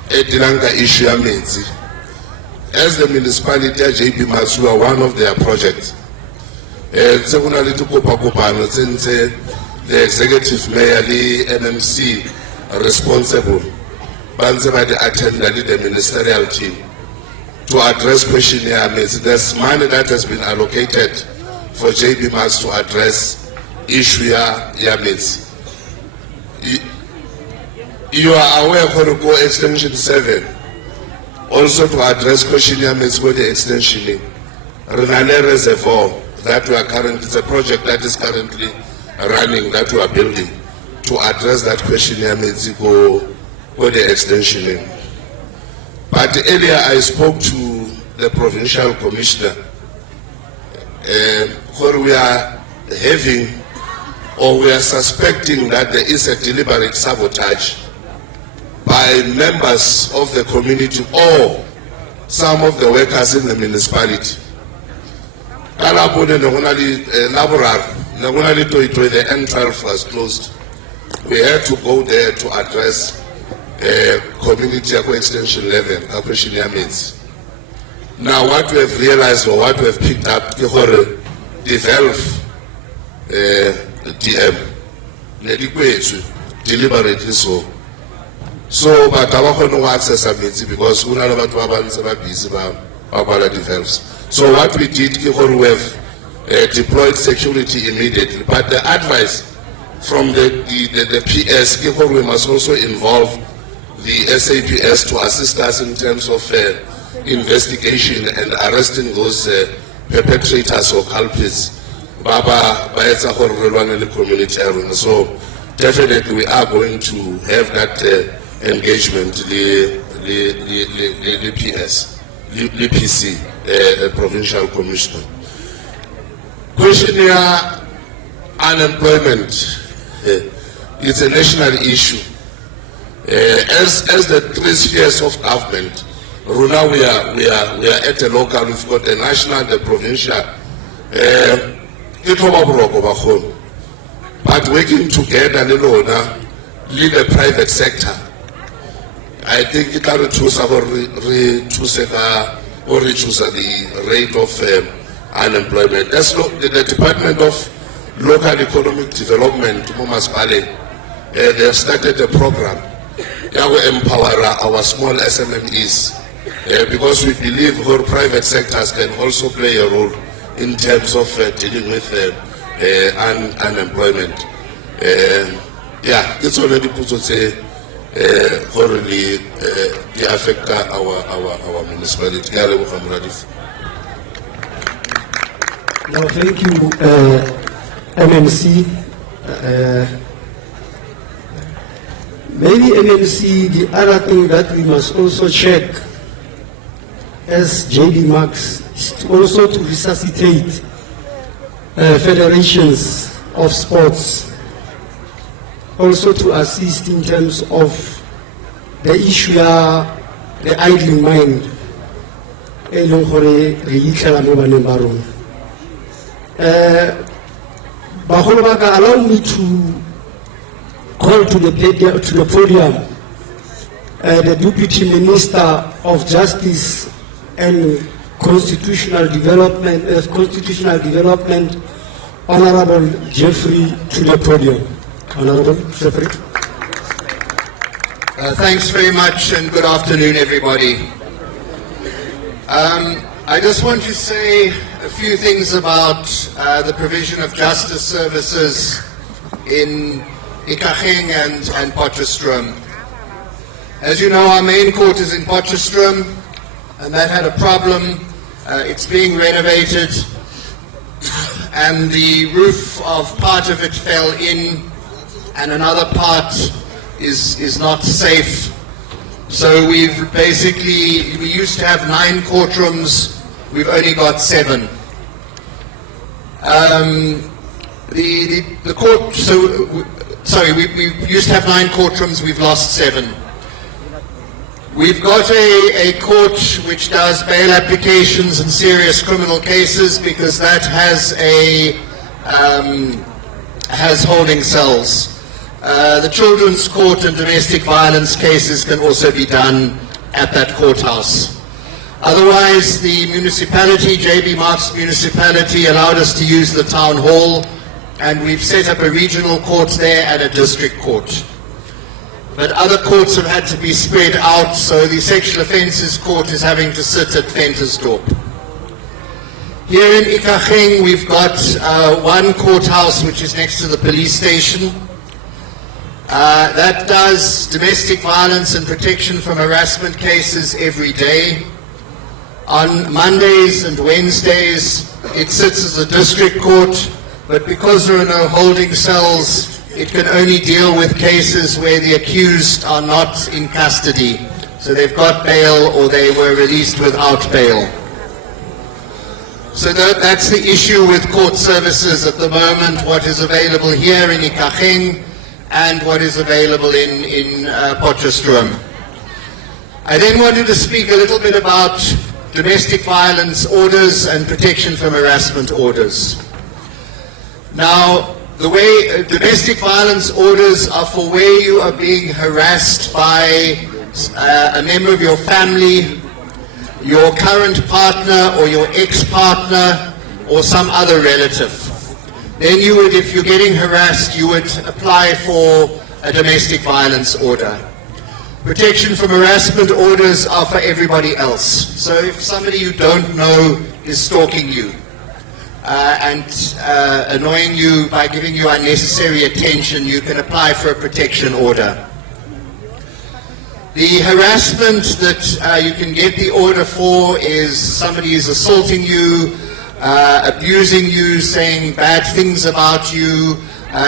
Edilanga issue amezi. As the municipality JP Masua, one of their projects. The executive mayor, the MMC responsible, Banzabadi attended the ministerial team to address questionnaire. There's money that has been allocated for JB Mass to address issue yamits. You are aware of go extension 7 also to address questionnaire with the extension. Renale Reservoir, that we are currently, it's a project that is currently running, that we are building to address that question here, go the extension. But earlier I spoke to the provincial commissioner, where we are having, or we are suspecting that there is a deliberate sabotage by members of the community or some of the workers in the municipality. The N12 was closed. We had to go there to address community extension level. Now what we have realized, or what we have picked up, the valve DM deliberately so. So, but I want to access because we are busy about the valves. So what we did, we have deployed security immediately. But the advice from the PS, we must also involve the SAPS to assist us in terms of investigation and arresting those perpetrators or culprits. So definitely we are going to have that engagement, the PS, the PC, provincial commissioner. Questionnaire unemployment, it's a national issue. As the three spheres of government, Runa, we are at a local, we've got a national, the provincial, but working together, lead the private sector. I think it can reduce the rate of unemployment. That's the Department of Local Economic Development, they have started a program that will empower our small SMMEs because we believe our private sectors can also play a role in terms of dealing with unemployment. Yeah, it's already put to say really they affect our municipality. Now, thank you, MMC. Maybe MMC, the other thing that we must also check as JB Max is also to resuscitate federations of sports, also to assist in terms of the issue, the idling mind. Allow me to call to the podium the Deputy Minister of Justice and Constitutional Development, Honorable Jeffrey, to the podium. Honorable Jeffrey. Thanks very much and good afternoon, everybody. I just want to say a few things about the provision of justice services in Ikageng and Potchefstroom. As you know, our main court is in Potchefstroom, and that had a problem. It's being renovated, and the roof of part of it fell in, and another part is not safe. So we used to have 9 courtrooms, we've only got 7. We used to have 9 courtrooms, we've lost 7. We've got a court which does bail applications in serious criminal cases because that has holding cells. The children's court and domestic violence cases can also be done at that courthouse. Otherwise, the municipality, JB Marks Municipality, allowed us to use the town hall, and we've set up a regional court there and a district court. But other courts have had to be spread out, so the sexual offences court is having to sit at Ventersdorp. Here in Ikageng, we've got one courthouse which is next to the police station. That does domestic violence and protection from harassment cases every day. On Mondays and Wednesdays, it sits as a district court, but because there are no holding cells, it can only deal with cases where the accused are not in custody. So they've got bail or they were released without bail. So that's the issue with court services at the moment, what is available here in Ikageng and what is available in Potchefstroom. I then wanted to speak a little bit about domestic violence orders and protection from harassment orders. Now, the way domestic violence orders are for where you are being harassed by a member of your family, your current partner or your ex-partner or some other relative. Then you would, if you're getting harassed, you would apply for a domestic violence order. Protection from harassment orders are for everybody else. So if somebody you don't know is stalking you and annoying you by giving you unnecessary attention, you can apply for a protection order. The harassment that you can get the order for is somebody is assaulting you, abusing you, saying bad things about you.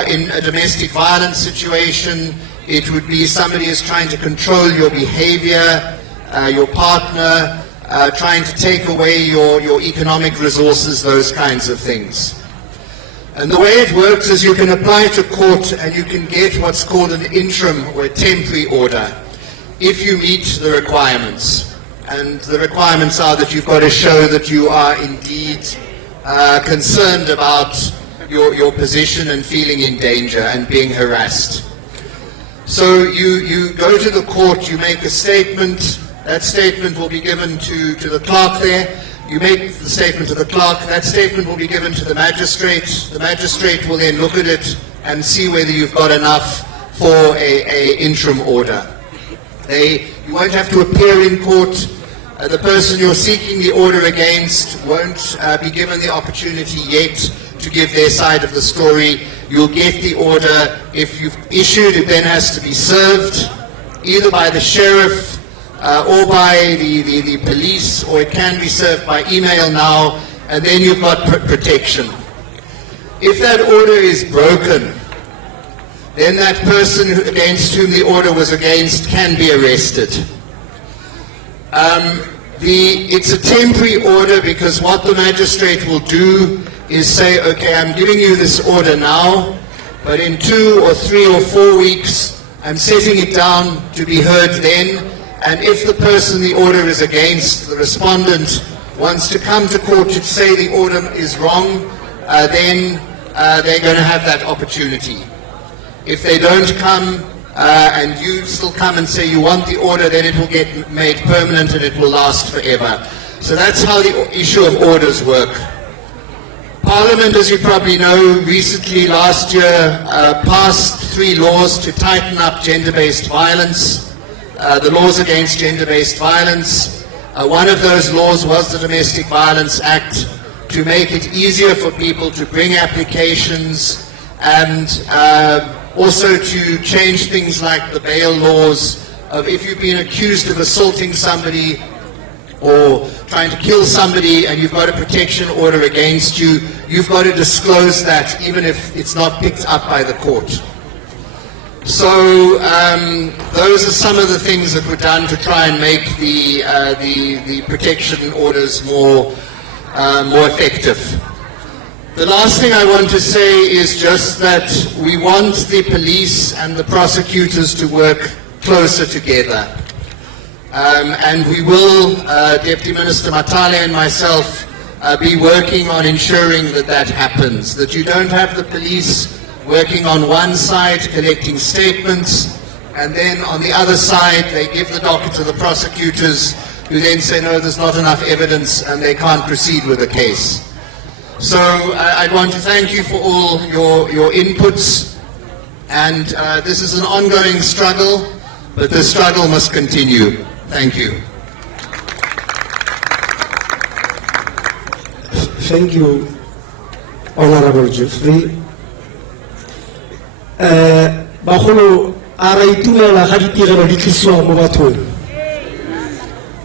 In a domestic violence situation, it would be somebody is trying to control your behavior, your partner, trying to take away your economic resources, those kinds of things. And the way it works is you can apply to court and you can get what's called an interim or a temporary order if you meet the requirements. And the requirements are that you've got to show that you are indeed concerned about your position and feeling in danger and being harassed. So you go to the court, you make a statement, that statement will be given to the clerk there. You make the statement to the clerk, that statement will be given to the magistrate. The magistrate will then look at it and see whether you've got enough for a interim order. You won't have to appear in court. The person you're seeking the order against won't be given the opportunity yet to give their side of the story. You'll get the order. If you've issued, it then has to be served either by the sheriff or by the police, or it can be served by email now, and then you've got protection. If that order is broken, then that person against whom the order was against can be arrested. It's a temporary order because what the magistrate will do is say, okay, I'm giving you this order now, but in 2 or 3 or 4 weeks, I'm setting it down to be heard then, and if the person the order is against, the respondent, wants to come to court to say the order is wrong, then they're going to have that opportunity. If they don't come and you still come and say you want the order, then it will get made permanent and it will last forever. So that's how the issue of orders work. Parliament, as you probably know, recently last year passed 3 laws to tighten up gender-based violence, the laws against gender-based violence. One of those laws was the Domestic Violence Act, to make it easier for people to bring applications and also to change things like the bail laws of if you've been accused of assaulting somebody or trying to kill somebody and you've got a protection order against you, you've got to disclose that even if it's not picked up by the court. So those are some of the things that were done to try and make the protection orders more effective. The last thing I want to say is just that we want the police and the prosecutors to work closer together. And we will, Deputy Minister Mathale and myself, be working on ensuring that that happens, that you don't have the police working on one side, collecting statements, and then on the other side they give the docket to the prosecutors, who then say, no, there's not enough evidence and they can't proceed with the case. So I want to thank you for all your inputs, and this is an ongoing struggle, but the struggle must continue. Thank you. Thank you, Honorable Jeffrey. Bagolo a re itumela ga ditirelo di tlisiwa mo bathong.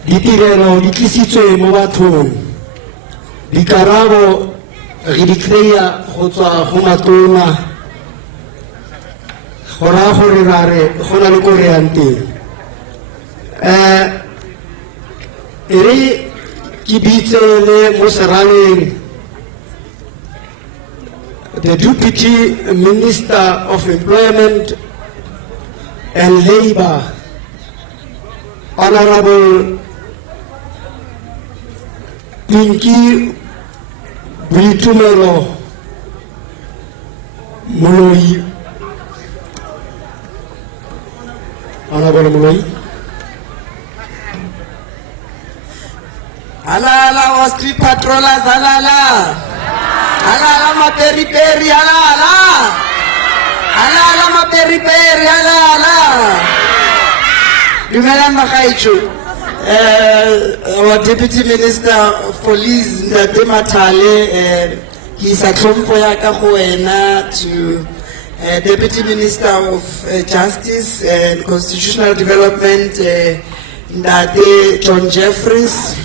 ditirelo di tlisitswe mo bathong dikarabo re di kreiya go tswa go matona go raya gore ra re go na le ko re yang teng ere ke bitse le mo seraleng the Deputy Minister of Employment and Labour, Honorable Pinky Britumelo Muloi. Honorable Muloi. Alala was street patrollers, alala. Alala ma peri peri, alala. Alala ma peri peri, alala. Dumelang Makaichu. Our Deputy Minister for Police, Ntate Mathale, he's a tlhompho ya ka go wena to Deputy Minister of Justice and Constitutional Development, Ntate John Jeffries.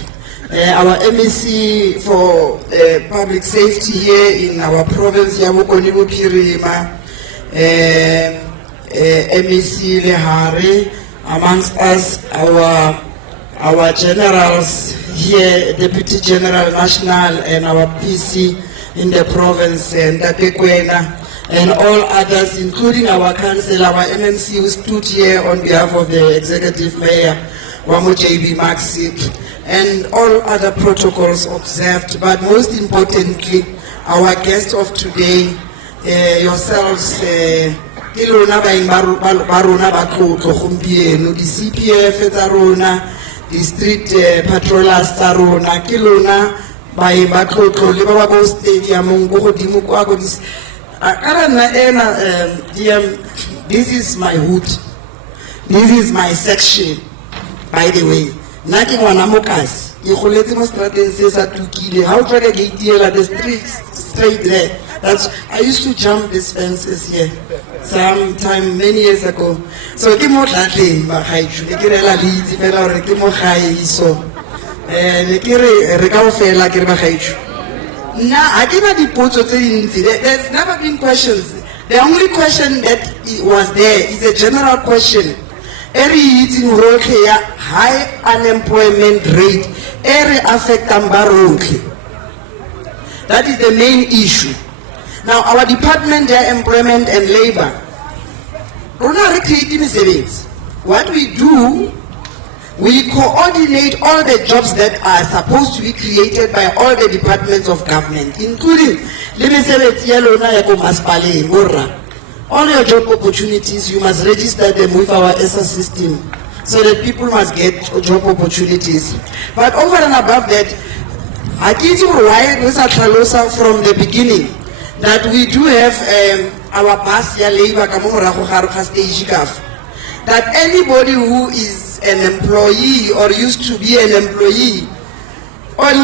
Our MEC for public safety here in our province, Yabukoni Bupirima, MEC Lehare, amongst us, our generals here, Deputy General National and our PC in the province, and and all others, including our council, our MMC who stood here on behalf of the Executive Mayor, Wamo JB Maxi, and all other protocols observed, but most importantly, our guest of today, yourselves, the CPF, the street patrollers, this is my hood, this is my section, by the way. Naki wana mokas, ikoleti mo strategy sa tukile. How to get the street straight there? That's I used to jump these fences here, sometime many years ago. So ke mo tlatleng ba gaitsu, ke re la litsi fela re ke mo gaiso. Le ke re ka ofela ke re ba gaitsu. Na akena dipotso tse dintsi. There's never been questions. The only question that was there is a general question. Every eating high unemployment rate, every affect that is the main issue. Now our department, their employment and labor, what we do, we coordinate all the jobs that are supposed to be created by all the departments of government, including all your job opportunities, you must register them with our ESA system so that people must get job opportunities. But over and above that, I give you right with Atlalosa from the beginning that we do have our past year labor that anybody who is an employee or used to be an employee they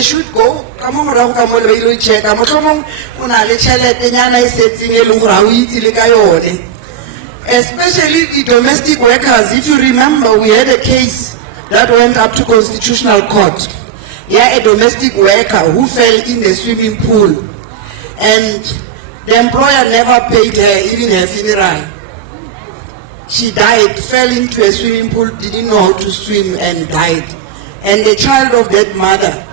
should go, especially the domestic workers. If you remember, we had a case that went up to Constitutional Court. Yeah, a domestic worker who fell in the swimming pool and the employer never paid her even her funeral. She died, fell into a swimming pool, didn't know how to swim and died. And the child of that mother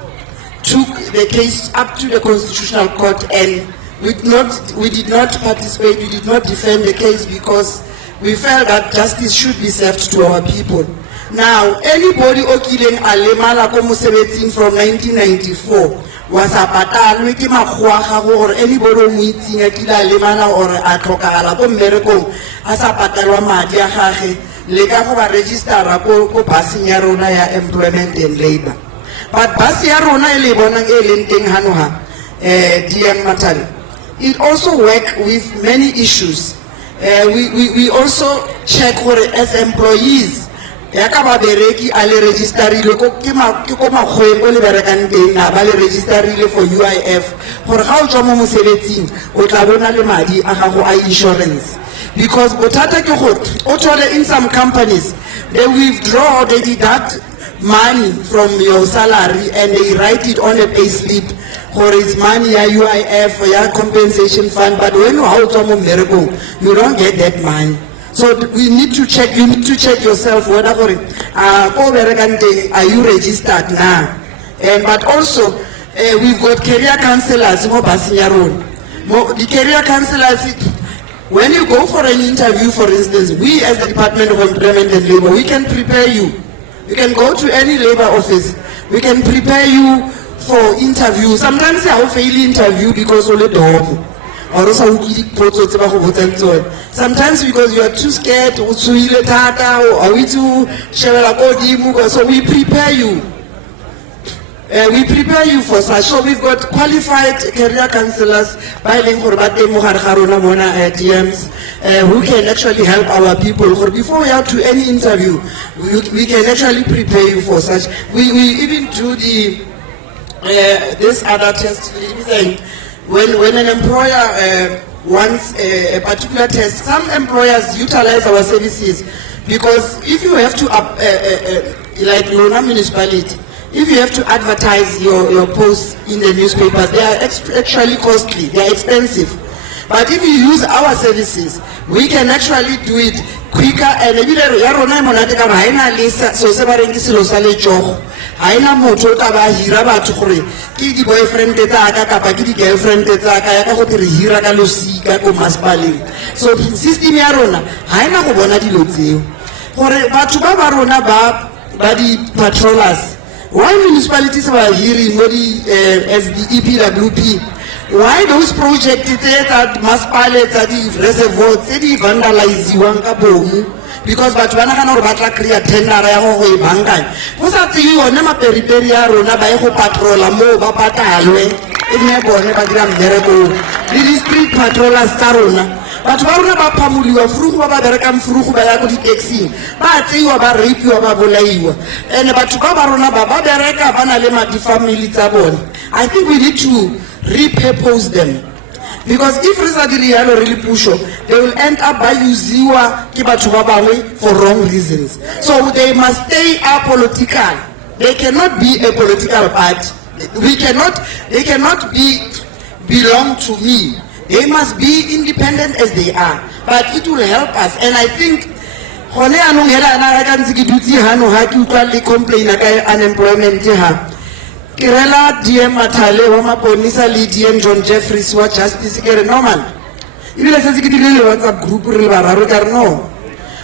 took the case up to the Constitutional Court, and we did not participate, we did not defend the case because we felt that justice should be served to our people. Now, anybody killing Alemala Komusebetsin from 1994 was a patal ki makgwa or anybody who meeting a kila Alemala or a tokala ko mmereko asa patalwa madi a gage le ka go ba register ko passing ya rona ya employment and labor. But pass ya rona e le bonang e leng teng hano ha DM Mathale, it also work with many issues. We also check as employees yaka ba bereki a le registerile ko ke ko magweng o le berekang teng na ba le registerile for UIF gore ga o tswa mo mosebetsing o tla bona le madi a gago a insurance. Because botata ke gore, in some companies, they withdraw, they deduct money from your salary and they write it on a pay slip for its money, your UIF, or your compensation fund. But when you out of miracle, you don't get that money. So we need to check, you need to check yourself whether for it. Are you registered now? But also, we've got career counselors. The career counselors, when you go for an interview, for instance, we as the Department of Employment and Labor, we can prepare you. You can go to any labor office. We can prepare you for interview. Sometimes I fail interview because of the door. Sometimes because you are too scared, or we too, so we prepare you. We prepare you for such. So we've got qualified career counselors who can actually help our people. Before we have to any interview, we can actually prepare you for such. We even do the this other test. When an employer wants a particular test, some employers utilize our services because if you have to like Lona municipality, if you have to advertise your posts in the newspapers, they are actually costly, they are expensive. But if you use our services, we can actually do it quicker. And if you haina motho ka ba hira batho gore ke di boyfriend tsa ka kapa ke di girlfriend tsa ka ya ka go re hira ka losika ko masipaleng. So system ya rona haina go bona dilo tseo gore batho ba rona ba di patrollers. Why municipalities are hearing as the EPWP? Why those projects that masipale tsa di reservoirs tse di vandaliziwang ka bomu? Because batho bana kana gore batla create tender ya go e bankanya go sa tseye yone maperiperi ya rona ba e go patrolla mo ba patalwe e nne bone ba dira mmereko le di street patrollers tsa rona batho ba rona ba phamuliwa furugu ba bereka mfurugu ba ya go di taxi ba tseiwa ba rapiwa ba bolaiwa and batho ba rona ba bereka ba na le madi family tsa bone. I think we need to repurpose them. Because if Rizadiriano really push, they will end up by usiwa kibatubabawe for wrong reasons. So they must stay apolitical. They cannot be a political party. They cannot belong to me. They must be independent as they are. But it will help us. And I think unemployment. Kirela DM Mathale wa maponisa le DM John Jeffries wa justice kere normal ibile se sikitile le WhatsApp group re ba raro ka no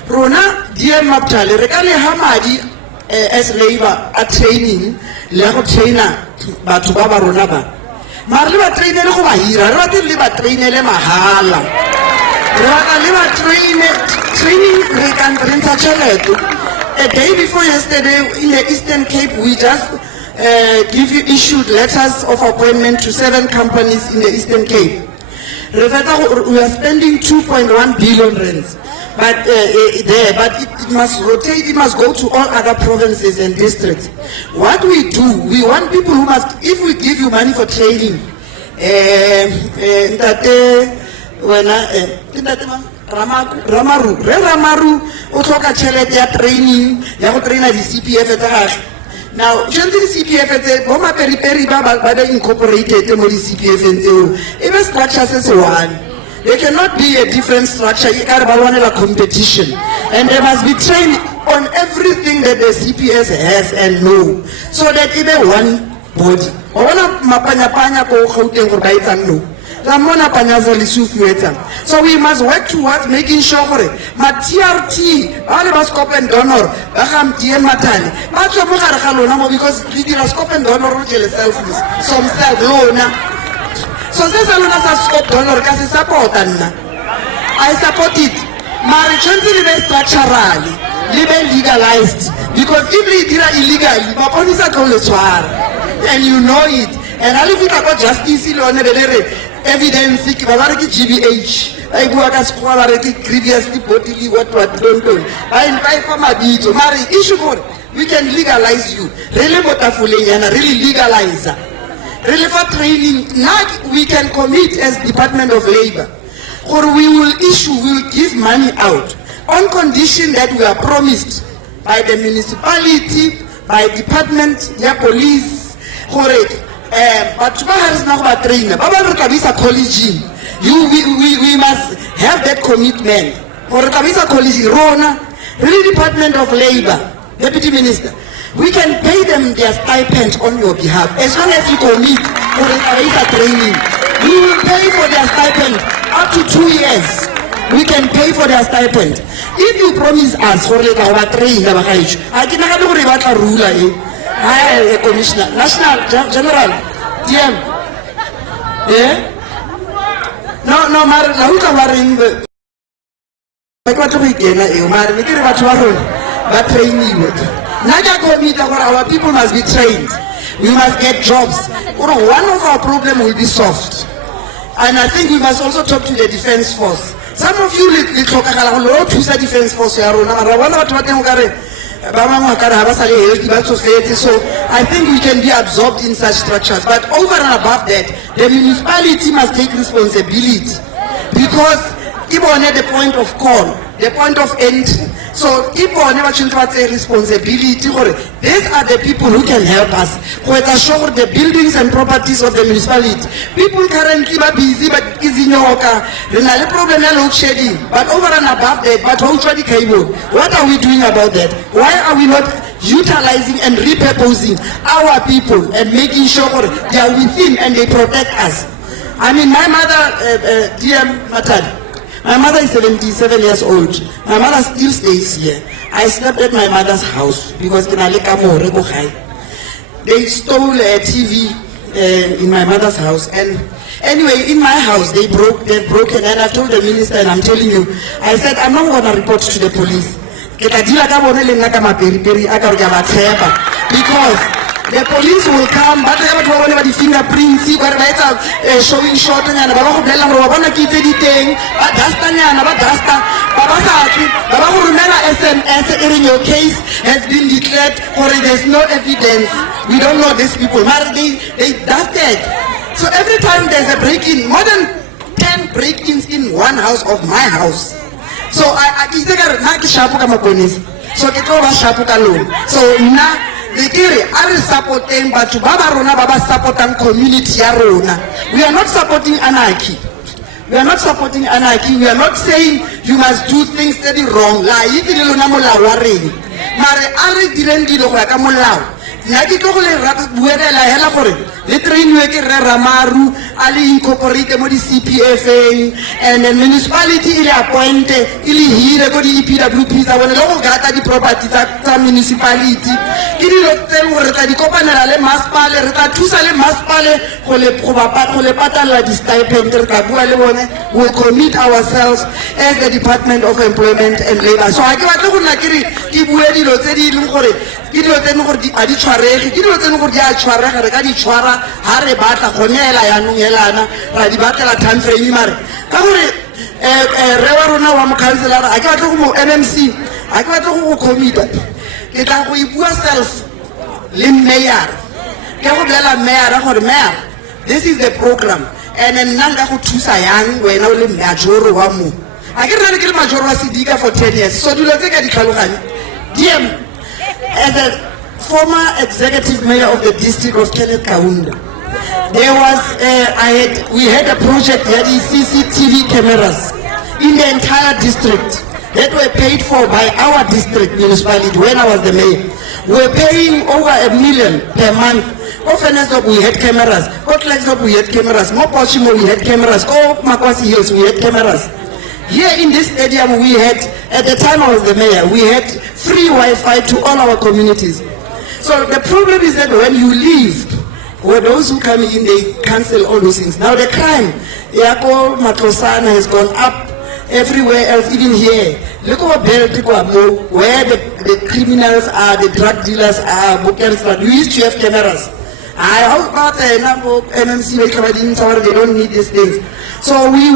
rona DM Mathale re ka le hamadi as labor a training le go trainer batho ba rona ba mara le ba trainer le go ba hira re ba le ba trainer mahala re ba le ba training re kan renta tšhelete. A day before yesterday in the Eastern Cape we just issued letters of appointment to 7 companies in the Eastern Cape. We are spending 2.1 billion rands, but but it must rotate. It must go to all other provinces and districts. What we do, we want people who must. If we give you money for training, Ramaru, utoka chelete ya training, ya ko traina di CPF. Now, gently CPF said, Boma Periperi Baba incorporated the CPF and say, even structures as one. There cannot be a different structure, you can't have a competition. And they must be trained on everything that the CPS has and know. So that even one body. So we must work towards making sure ma TRT all of scope and donor because scope and donor some self loan. So this is scope donor support I support it. Marriage is structurally legalized because if it is illegal, and you know it. And I live about justice evidence GBH. I go at school previously bodily what don't. I from a beat to marry issue for we can legalize you. Really really legalize. Really for training now we can commit as Department of Labor. or we will give money out on condition that we are promised by the municipality, by department, yeah, police, but we must have that commitment. Really, Department of Labor, Deputy Minister, we can pay them their stipend on your behalf as long as you commit for the training. We will pay for their stipend up to 2 years. We can pay for their stipend. If you promise us for the train, I can have a ruler, Commissioner, National General, DM. Yeah? No, Mara, Nahuka Marin. Our people must be trained. We must get jobs. One of our problems will be solved. And I think we must also talk to the defense force. Some of you to the defense force. So I think we can be absorbed in such structures. But over and above that, the municipality must take responsibility. Because even at the point of call, the point of entry. So if we never change what's a responsibility, these are the people who can help us. Who assure the buildings and properties of the municipality. People currently are busy, but is in your problem load shedding. But over and above that, but what are we doing about that? Why are we not utilizing and repurposing our people and making sure they are within and they protect us? I mean, my mother, dear Mathale, my mother is 77 years old. My mother still stays here. I slept at my mother's house because they stole a TV in my mother's house. And anyway, in my house, they've broken. And I told the minister, and I'm telling you, I said, I'm not going to report to the police. Because the police will come, but they have the fingerprints, showing short, and SMS in your case has been declared, or there's no evidence. We don't know these people. They dusted. So every time there's a break-in, more than 10 break-ins in one house of my house. So so now are supporting but supporting community. We are not supporting anarchy. We are not supporting anarchy. We are not saying you must do things steady wrong. Incorporate CPF and the municipality appointed here the property municipality will commit ourselves as the Department of Employment and Labor. So I this is the program. And then Nanga Hutusa Yang, when only Majoro Wamu. I get radical Majoro Sidika for 10 years. So do not take a DM as a former executive mayor of the district of Kenneth Kaunda. There was we had a project that is CCTV cameras in the entire district that were paid for by our district municipality when I was the mayor. We were paying over $1 million per month. Offenestop we had cameras. Otlexop we had cameras. Mopochimo we had cameras. Makwasi Hills we had cameras. Here in this stadium we had, at the time I was the mayor, we had free Wi-Fi to all our communities. So the problem is that when you leave, or those who come in, they cancel all those things. Now the crime, Yako Matrosana has gone up everywhere else, even here. Look over Beltiko, where the criminals are, the drug dealers are, we used to have cameras. I hope about MMC, they don't need these things. So we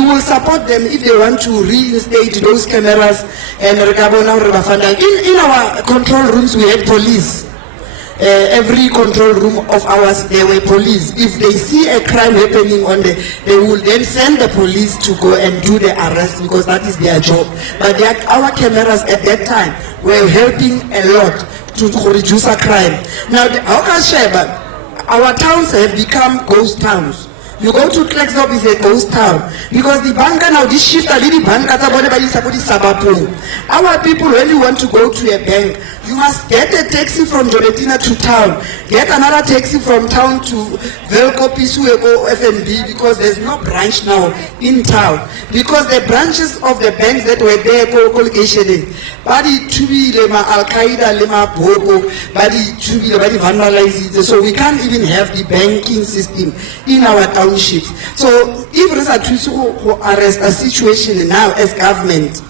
will support them if they want to reinstate those cameras and in our control rooms we had police. every control room of ours, there were police. If they see a crime happening on the, they will then send the police to go and do the arrest because that is their job. But our cameras at that time were helping a lot to reduce a crime. Now, our towns have become ghost towns. You go to Klexdorp, is a ghost town because the banker now this shift a little bank at our people, when you want to go to a bank, you must get a taxi from Doletina to town, get another taxi from town to Velko Pisuego FNB because there's no branch now in town because the branches of the banks that were there body to be lema Al Qaeda lema Bobo body to be vandalized, so we can't even have the banking system in our townships. So if there is a to arrest a situation now as government,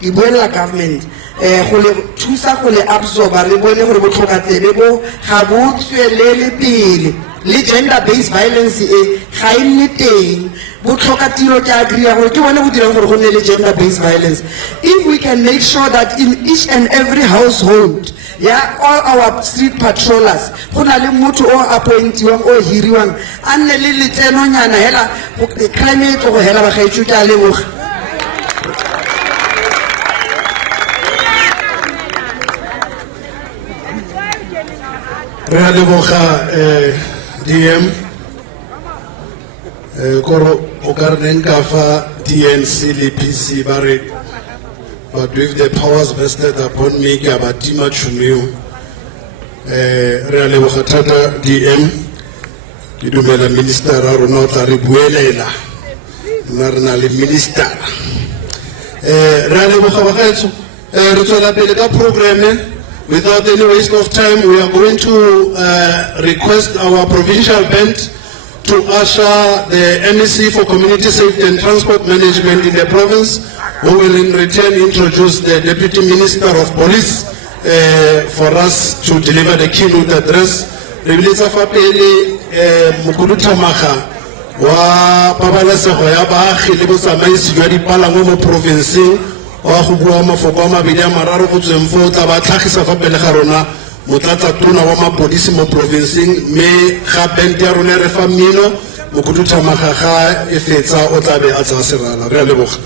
the government thusa go le absorba le bone gore botlhoka tsebe bo ga bo tswelele pele le gender based violence e ga ile teng botlhoka tiro ke agree gore ke bone go dirang gore go nne le gender based violence. If we can make sure that in each and every household, yeah, all our street patrollers go na le motho o appointiwang o hiriwang a nne le letsenonyana hela crime e go hela ba gaetso ke a leboga. Re a leboga DM koro o ka re neng ka fa DNC le PC ba re but with the powers vested upon me ke a ba tima tšhono eo. Re a leboga thata DM, ke dumela ministera a rona o tla re buelela nna re na le ministera. Re a leboga bagaetso re tswela pele ka programe. Without any waste of time, we are going to request our provincial band to usher the MEC for Community Safety and Transport Management in the province, who will in return introduce the Deputy Minister of Police for us to deliver the keynote address. Rebeleza fa pele Mokuluthamaga wa pabalesego ya baagi le botsamaisi jwa dipalangwa mo provinceng wa go bua mafoko a mabedi a mararo go tsweng fo tla ba tlhagisa fa pele ga rona motlatsa tona wa mapodisi mo provinceng mme ga bent ya rona re fa mmino Mokuluthamaga ga e fetsa o tla be a tsaya serala. Re a leboga.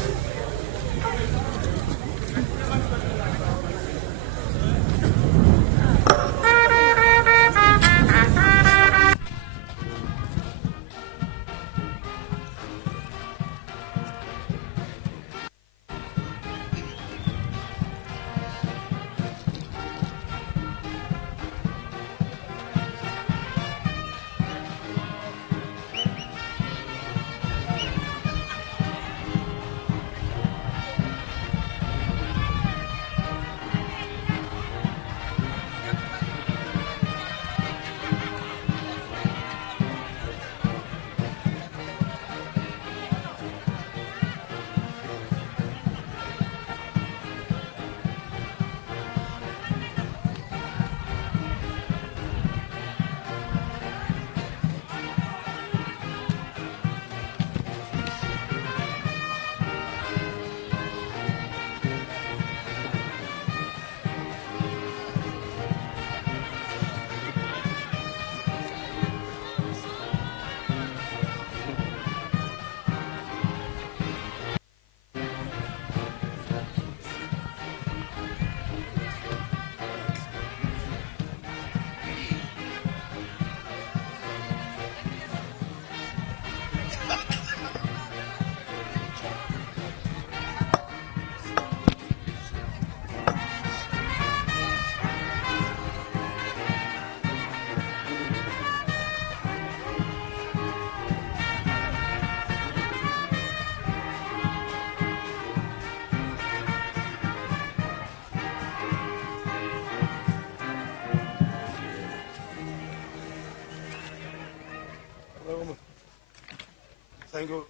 Thank you.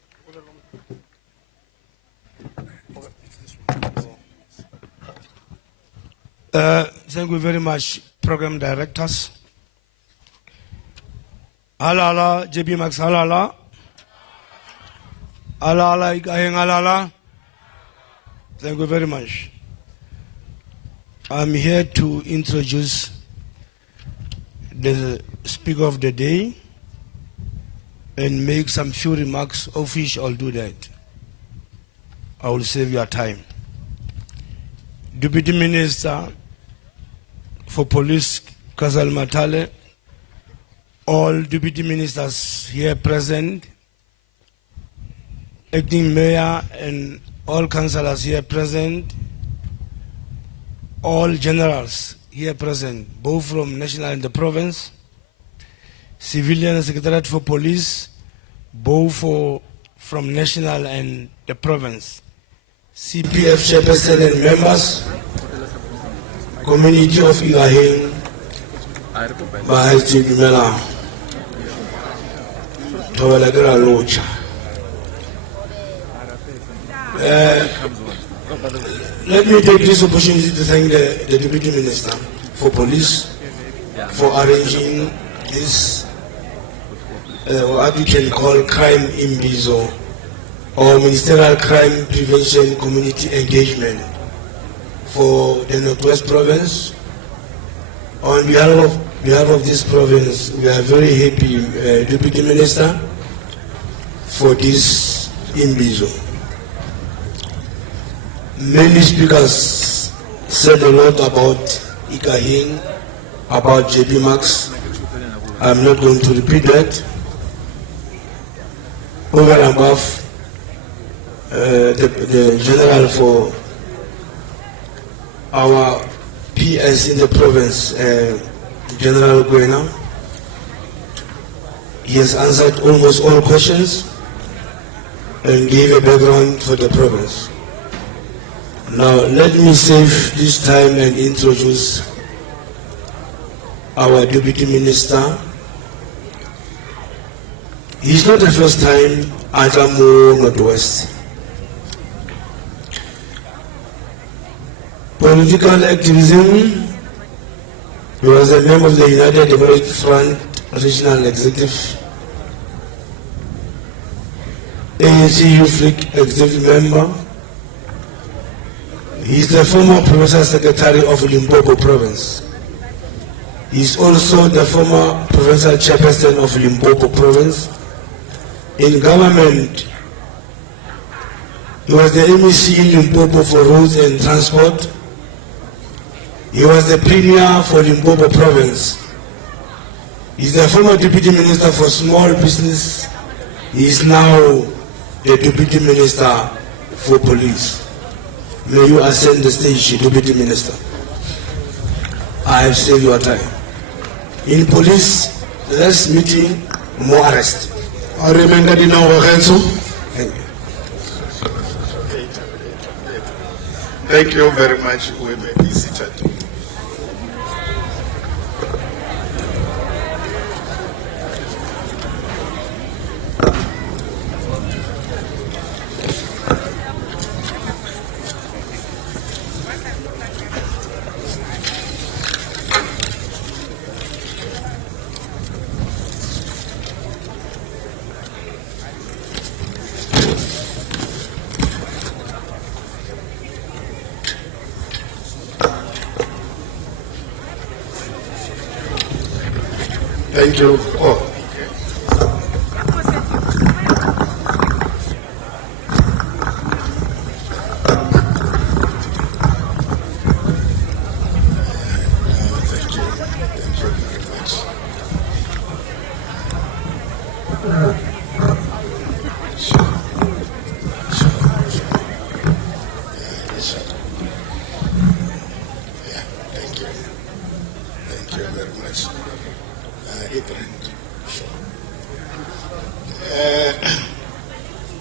Thank you very much, program directors. Alala, JB Max Alala. Alala, Ikageng Alala. Thank you very much. I'm here to introduce the speaker of the day and make some few remarks. Office, I'll do that. I will save your time. Deputy Minister for Police, Kazal Mathale, all deputy ministers here present, acting mayor and all councillors here present, all generals here present, both from national and the province, civilian secretariat for police, both from national and the province, CPF chairperson and members, community of Ikageng, Mathale Dumela, Tawalagara Locha. Let me take this opportunity to thank the Deputy Minister for Police for arranging this, what we can call crime Imbizo, or Ministerial Crime Prevention Community Engagement for the Northwest Province. On behalf of this province, we are very happy, Deputy Minister, for this Imbizo. Many speakers said a lot about Ikageng, about JB Max. I'm not going to repeat that. Over and above, the general for our PS in the province, General Guena, he has answered almost all questions and gave a background for the province. Now, let me save this time and introduce our Deputy Minister. It's not the first time at Amo Northwest. Political activism, he was a member of the United Democratic Front Regional Executive, ANC Youth League Executive Member. He is the former Provincial Secretary of Limpopo Province. He is also the former Provincial Chairperson of Limpopo Province. In government, he was the MEC in Limpopo for Roads and Transport. He was the Premier for Limpopo Province. He is the former Deputy Minister for Small Business. He is now the Deputy Minister for Police. May you ascend the stage, Deputy Minister. I have saved your time. In police, less meeting, more arrest. I remember the now. Thank you. Thank you very much. We may be seated. Thank you.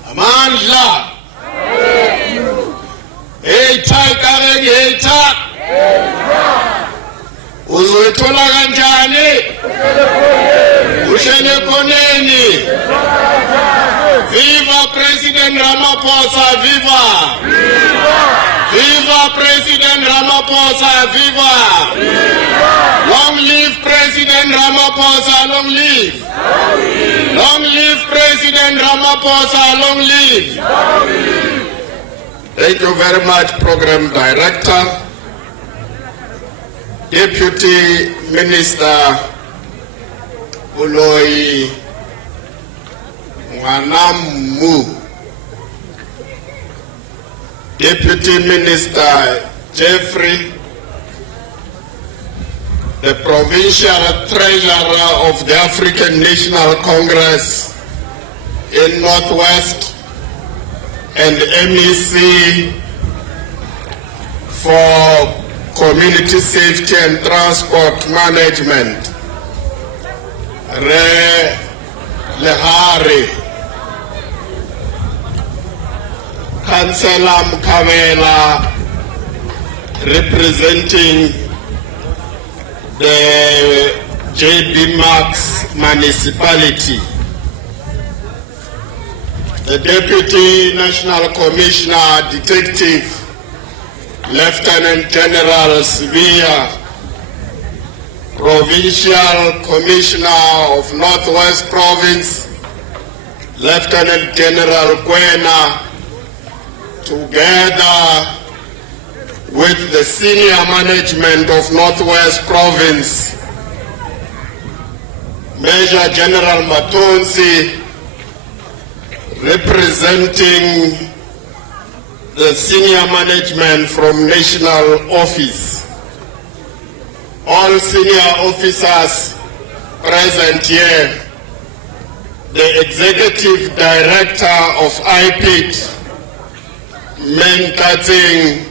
Amandla. Ikageng. Uzwethola kanjani? Ushene koneni? Viva President Ramaphosa, viva! Viva President Ramaphosa, viva! Long live President Ramaphosa, long live! Long live President Ramaphosa, long live! Thank you very much, Program Director, Deputy Minister Koloi Mwanamu, Deputy Minister Jeffrey, the Provincial Treasurer of the African National Congress in Northwest, and MEC for Community Safety and Transport Management, Re Lehari, Councillor Mkamela, representing the JB Max municipality, the Deputy National Commissioner, Detective Lieutenant General Sibia, Provincial Commissioner of Northwest Province, Lieutenant General Kwena, together with the senior management of Northwest Province, Major General Matonsi, representing the senior management from National Office, all senior officers present here, the Executive Director of IPIT, Menkating,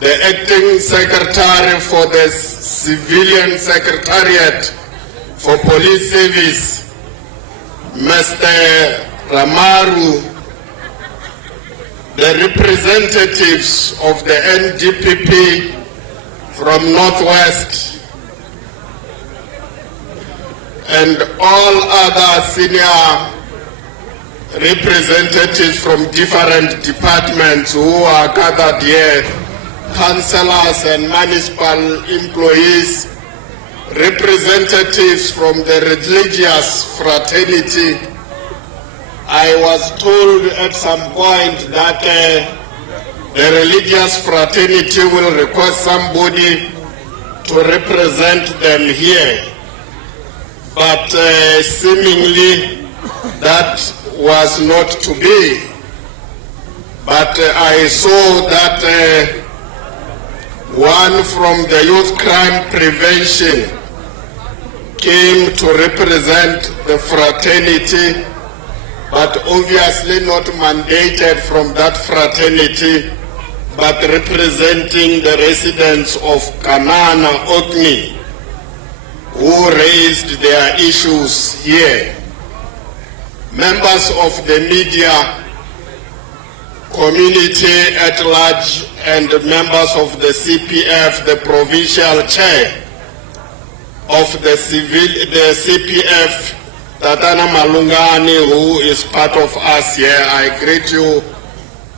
the Acting Secretary for the Civilian Secretariat for Police Service, Mr. Ramaru, the representatives of the NDPP from Northwest, and all other senior representatives from different departments who are gathered here, councillors and municipal employees, representatives from the religious fraternity. I was told at some point that the religious fraternity will request somebody to represent them here, but seemingly that was not to be. But I saw that one from the Youth Crime Prevention came to represent the fraternity, but obviously not mandated from that fraternity, but representing the residents of Kanana Okni, who raised their issues here. Members of the media community at large and members of the CPF, the provincial chair of the CPF, Tatana Malungani, who is part of us here, I greet you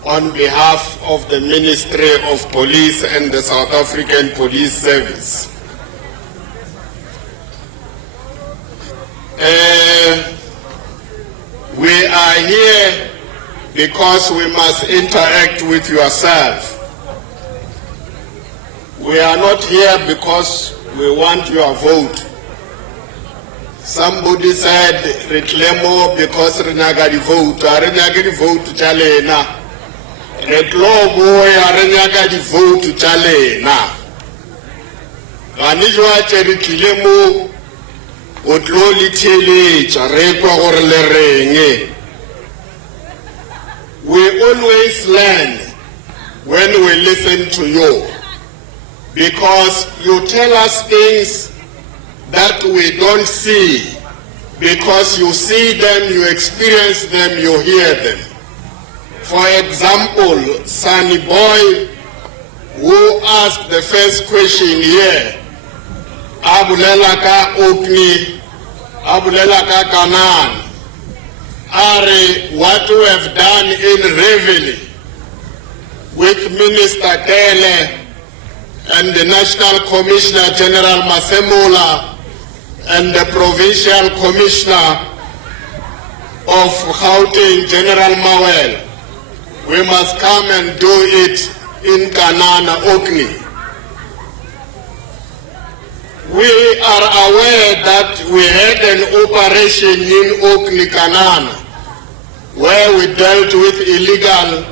on behalf of the Ministry of Police and the South African Police Service. We are here because we must interact with yourself. We are not here because we want your vote. Somebody said, reclamo because renagari vote. Renagari vote chalena. Reclamo renagari vote chalena. Ganijwa reclamo otloli tele charekwa gore le renge. We always learn when we listen to you, because you tell us things that we don't see, because you see them, you experience them, you hear them. For example, Sunny Boy, who asked the first question here, Abulelaka Okni, Abulelaka Kanan, are what we have done in Reveille with Minister Kele and the National Commissioner General Masemola and the Provincial Commissioner of Gauteng, General Mawel. We must come and do it in Kanana Okni. We are aware that we had an operation in Oakley, Kanana, where we dealt with illegal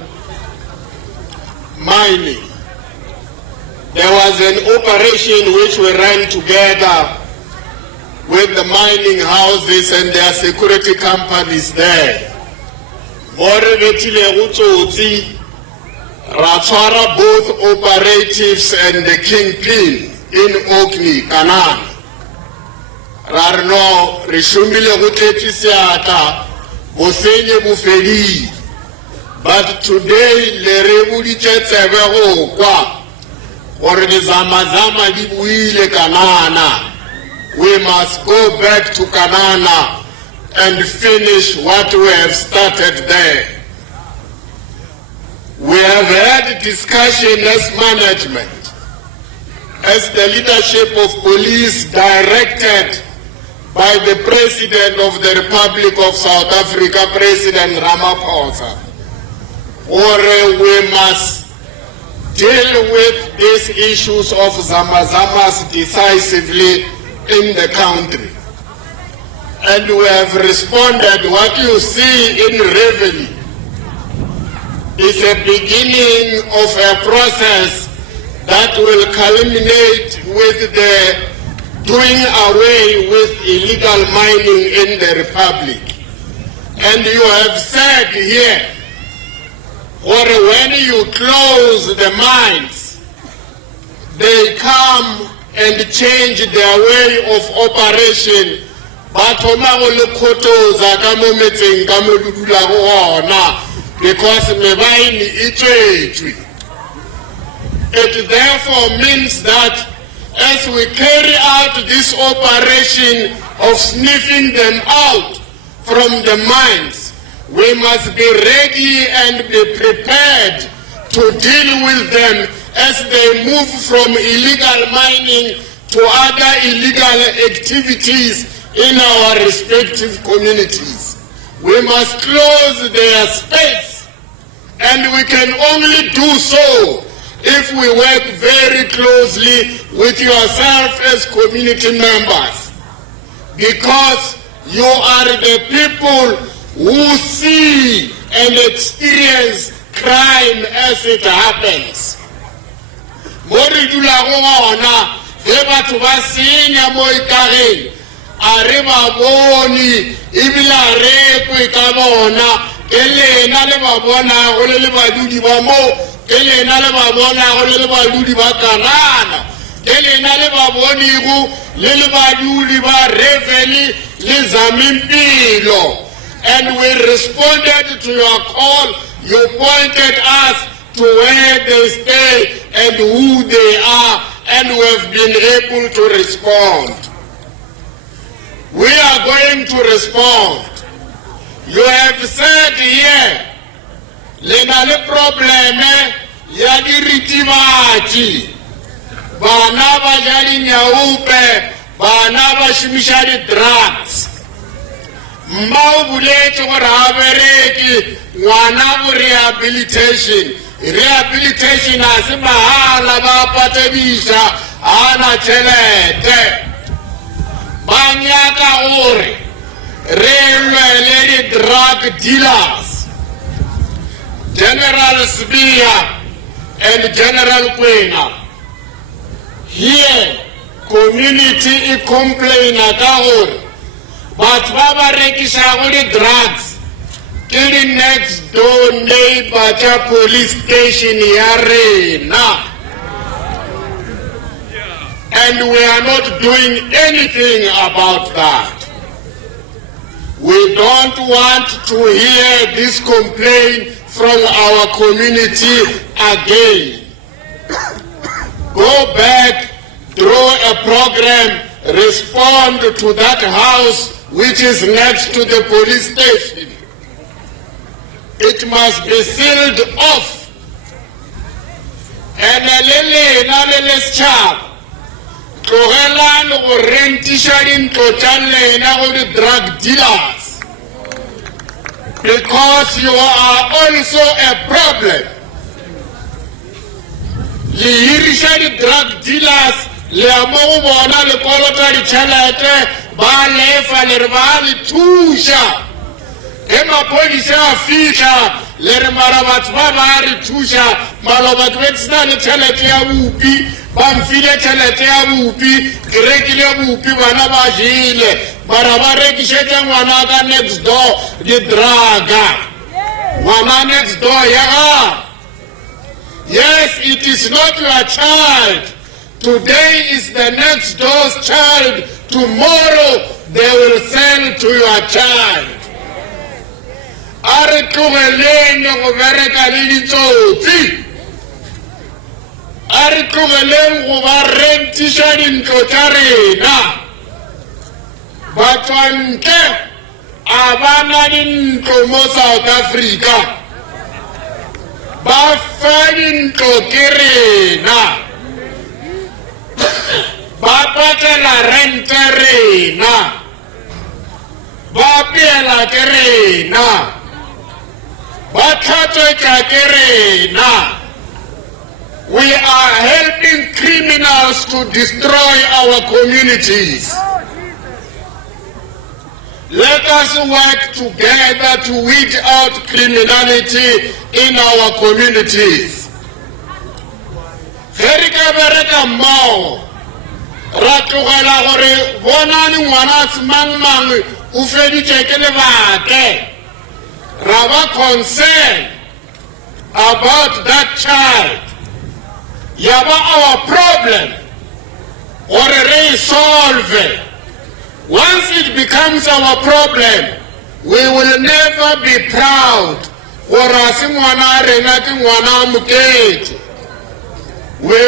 mining. There was an operation which we ran together with the mining houses and their security companies there. Ratwara both operatives and the kingpin in Oakley, Kanana. Rarno Rishumile Hutetiata, Bosenye Bufeli. But today, Lerebudi Chetseveho, Kwa, or the Zamazama Dibuile Kanana. We must go back to Kanana and finish what we have started there. We have had discussion as management, as the leadership of police directed by the President of the Republic of South Africa, President Ramaphosa. Or we must deal with these issues of Zamazamas decisively in the country. And we have responded. What you see in revenue is a beginning of a process that will culminate with the doing away with illegal mining in the Republic. And you have said here, or when you close the mines, they come and change their way of operation. Because it therefore means that as we carry out this operation of sniffing them out from the mines, we must be ready and be prepared to deal with them as they move from illegal mining to other illegal activities in our respective communities. We must close their space, and we can only do so if we work very closely with yourself as community members, because you are the people who see and experience crime as it happens. Areba boni ibila repo ikabona elena le babona go le badudi ba mo elena le babona go le badudi ba Kanana elena le baboni go le badudi ba Reveli le Zamimpilo. And we responded to your call. You pointed us to where they stay and who they are, and we have been able to respond. We are going to respond. You have said here, le probleme ya diritimachi, bana ba jari nyaupe, bana ba shimishari drugs. Mbao bulecho kwa rabereki, wanabu rehabilitation. Rehabilitation asima hala ba patebisha, ana chelete. Banyaka ore, railway drug dealers, General Sbia and General Kwena. Here, community is complaining about, but Baba Rekishaguri drugs, killing next door neighbor police station Yarena. And we are not doing anything about that. We don't want to hear this complaint from our community again. Go back, draw a program, respond to that house which is next to the police station. It must be sealed off. And Togelan go rentisharin totalle na go drug dealers, because you are also a problem. Le hirishari drug dealers le amogo bona le kolota di chalate ba lefa le re ba le thusha ge maphodisa a fitlha le re mara batho ba re thusha maloba ke be sena le tšhelete ya bupi ba mfile tšhelete ya bupi ke rekile bupi bana ba jele mara ba rekišetša ngwana ka next door di-draga ngwana next door ya ga. Yes, it is not your child. Today is the next door's child. Tomorrow they will sell to your child. Are tlogeleng go bereka le ditsotsi. Are tlogeleng go ba rentiša dintlo tša rena. Batswantle a bana dintlo mo South Africa. Ba fa dintlo ke rena. Ba patela rente rena. Ba peela ke rena. Ba tlhatswetša ke rena. We are helping criminals to destroy our communities. Let us work together to weed out criminality in our communities. Ge re ka bereka mmogo ra tlogela gore bonane ngwana a semangmang o feditše ke lebake ra ba concerned about that child ya ba our problem gore re solve. Once it becomes our problem, we will never be proud. We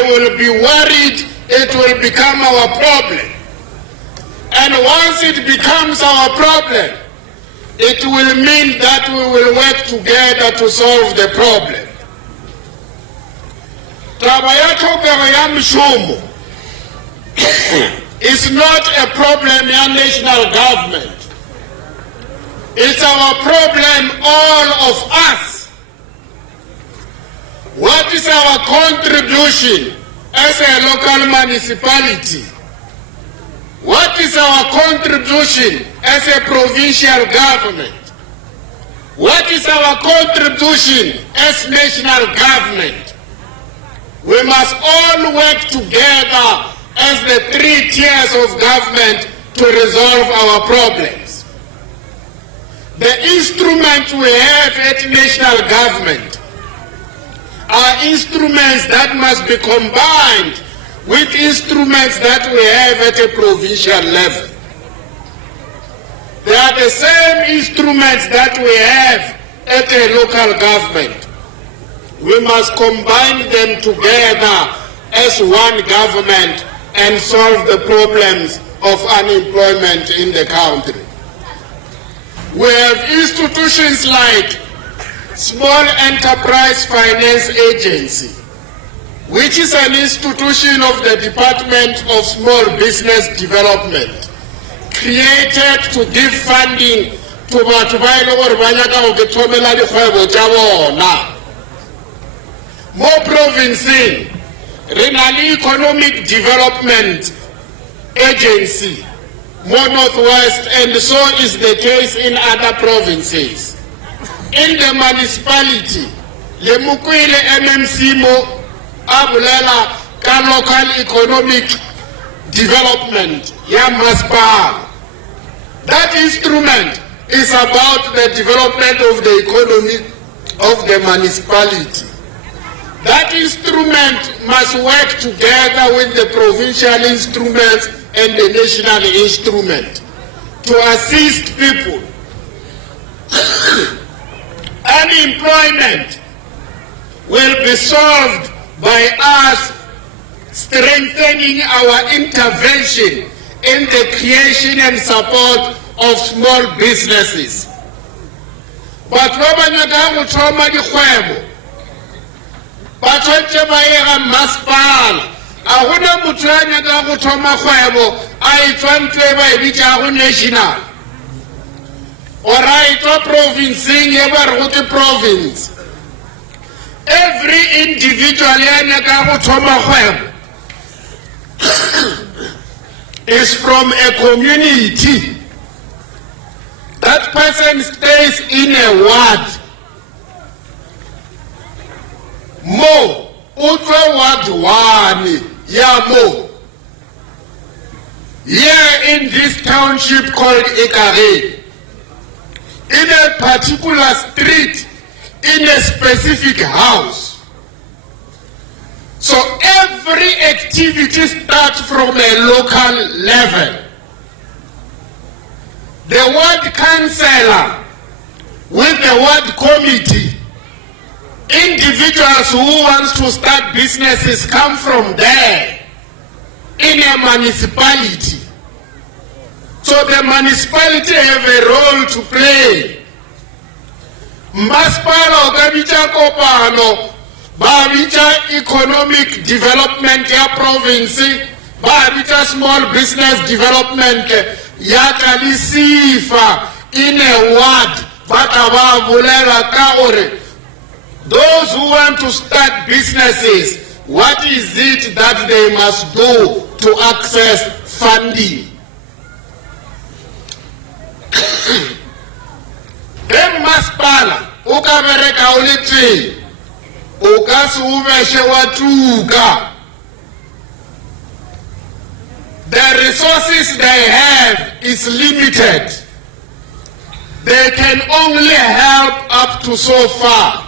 will be worried it will become our problem. And once it becomes our problem, it will mean that we will work together to solve the problem. Taba ya tlhokego ya mešomo it's not a problem in national government. It's our problem, all of us. What is our contribution as a local municipality? What is our contribution as a provincial government? What is our contribution as national government? We must all work together as the three tiers of government to resolve our problems. The instruments we have at national government are instruments that must be combined with instruments that we have at a provincial level. They are the same instruments that we have at a local government. We must combine them together as one government and solve the problems of unemployment in the country. We have institutions like Small Enterprise Finance Agency, which is an institution of the Department of Small Business Development, created to give funding to batho ba ile gore ba nyaka go thomela dikgwebo tša bona. Mo provinceng re na le Economic Development Agency, more Northwest, and so is the case in other provinces. In the municipality, le Mukwile MMC mo a bolela ka local economic development ya masepala. That instrument is about the development of the economy of the municipality. That instrument must work together with the provincial instruments and the national instrument to assist people. Unemployment will be solved by us strengthening our intervention in the creation and support of small businesses. But wabanyaka uthoma dikgwebo ba tshwantse ba ye ga masepala. A gona motho a nyaka go thoma kgwebo a itswantle ba e bitša go national, or a itswa provinceng ye ba re go ke province. Every individual ya nyaka go thoma kgwebo is from a community person stays in a ward, mo utwe ward one ya mo. Here in this township called Ikageng, in a particular street, in a specific house. So every activity starts from a local level. The ward councillor with the ward committee, individuals who want to start businesses come from there in a municipality. So the municipality have a role to play. Masipala okabicha kopano, babicha economic development ya province, babicha small business development ya kalisifa in a ward, bataba bulela kaore. Those who want to start businesses, what is it that they must do to access funding? Masipala ukabereka ulithi ukasuveshe watuka. The resources they have is limited. They can only help up to so far.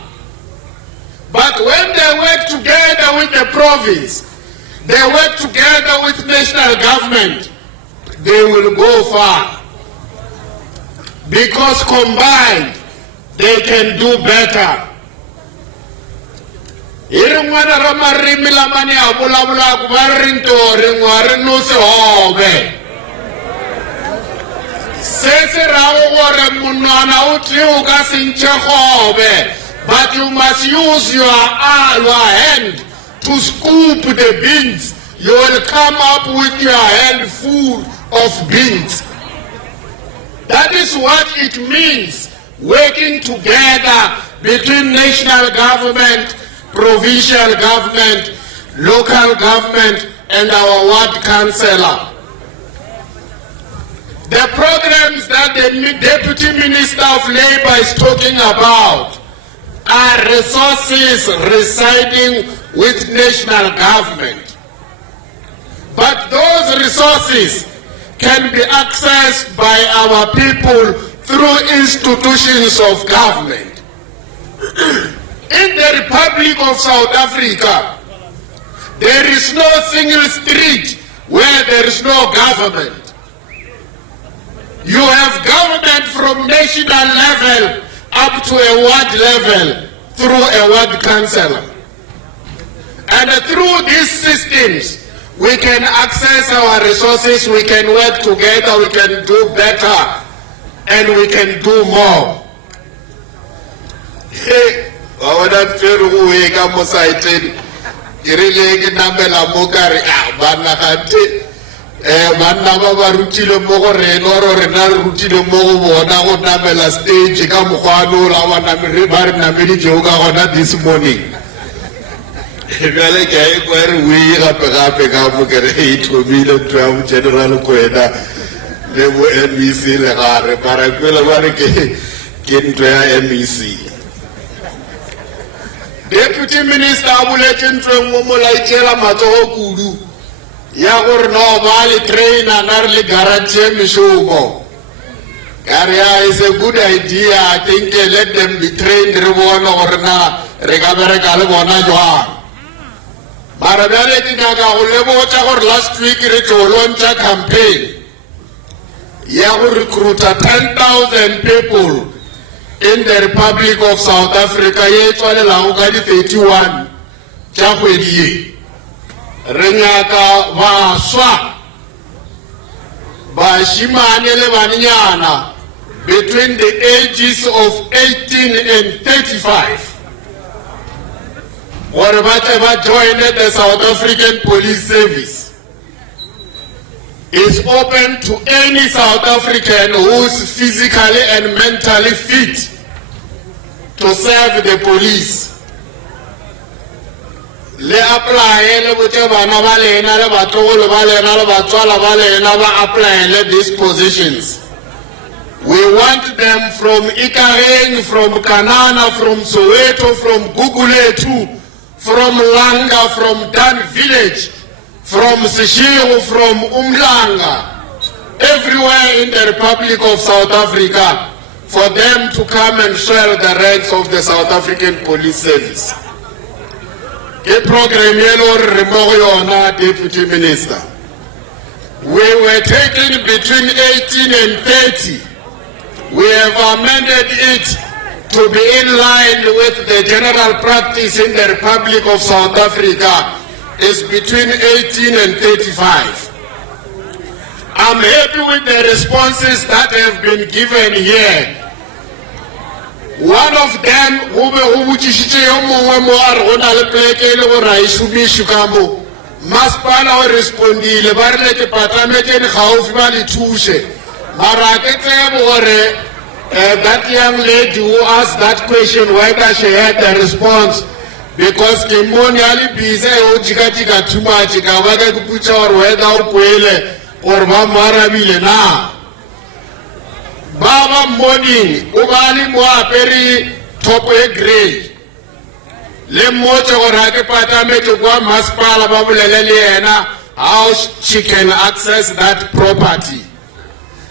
But when they work together with the province, they work together with national government, they will go far. Because combined, they can do better. Irungwana ramarimi lamani abula kubarintori ngwari nuse hobe. Sese rawo gore munwana uti ukasinche hobe. But you must use your hand to scoop the beans. You will come up with your hand full of beans. That is what it means, working together between national government, provincial government, local government, and our ward councillor. The programs that the Deputy Minister of Labour is talking about are resources residing with national government. But those resources can be accessed by our people through institutions of government. In the Republic of South Africa, there is no single street where there is no government. You have government from national level up to a ward level through a ward councillor. And through these systems, we can access our resources, we can work together, we can do better, and we can do more. Banna ba rutile mo go rena ro rena rutile mo go bona go namela stage ka mogwano la wana re ba re namedi jo ka gona this morning. Bale ke ai go re we gape ka mo ke re e thomile twa general kwena le bo MEC le gare para kwela ba re ke ntwe ya MEC. Deputy Minister abuletse ntwe mo molaitela matsogo kudu. Ya gore no bali trainer na re guarantee mishumo. Area is a good idea. I think let them be trained re bona gore na re ka bereka le bona jwa. Mara bale tina ka go lebotsa gore last week re tolontsha campaign ya go recruit 10,000 people in the Republic of South Africa. Ye tswalela go ka di 31 tša kgwedi ye. Renyaka baswa bashimane le banyana between the ages of 18 and 35 or ba joined the South African Police Service. Is open to any South African who is physically and mentally fit to serve the police. Le apply le bote bana ba lena le batlogolo ba lena le batswala ba lena ba apply le these positions. We want them from Ikageng, from Kanana, from Soweto, from Guguletu, from Langa, from Dan Village, from Seshego, from Umlanga, everywhere in the Republic of South Africa, for them to come and share the ranks of the South African Police Service. The program yellow Deputy Minister. We were taken between 18 and 30. We have amended it to be in line with the general practice in the Republic of South Africa is between 18 and 35. I'm happy with the responses that have been given here. One of them, Maspana respondile ba re ke patametse ni gaufi ba le thuse mara ke tsebe that young lady who asked that question whether she had the response because ke moni ali busy o jika too much ka ba ke putsa or whether o kwele or ba marabile na baba morning o ba le mo apere top e grey le motse gore ke patametse kwa masipala ba bolele le yena how she can access that property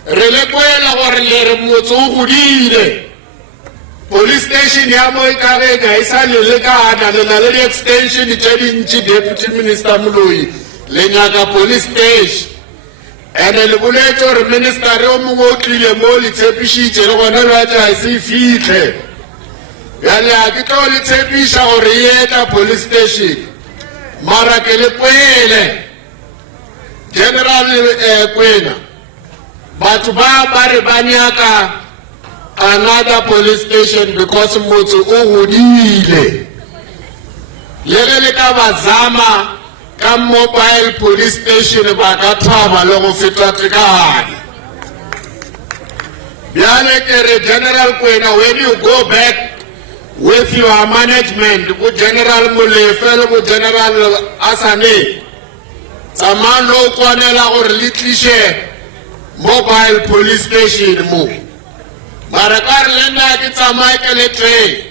re le kwela gore le re motse o godile police station ya mo Ikageng ga isa le kana le na le extension tse dintsi deputy minister Moloi le nyaka police station ene le boletse gore minister o mongwe o tlile mo le tshepisitse le gona ba tsa se fitlhe yale a ke tlo le tshepisha gore yeta police station mara ke le kwele general kwena batho ba re ba nyaka another police station because motho o godile le ka bazama ka mobile police station ba ka thaba le go feta tekane bjale ke re general kwena when you go back with your management go general Molefe go general Asane tsamano kwanela gore le tlishe mobile police station mo mara ka re lena ke tsamaye ke le train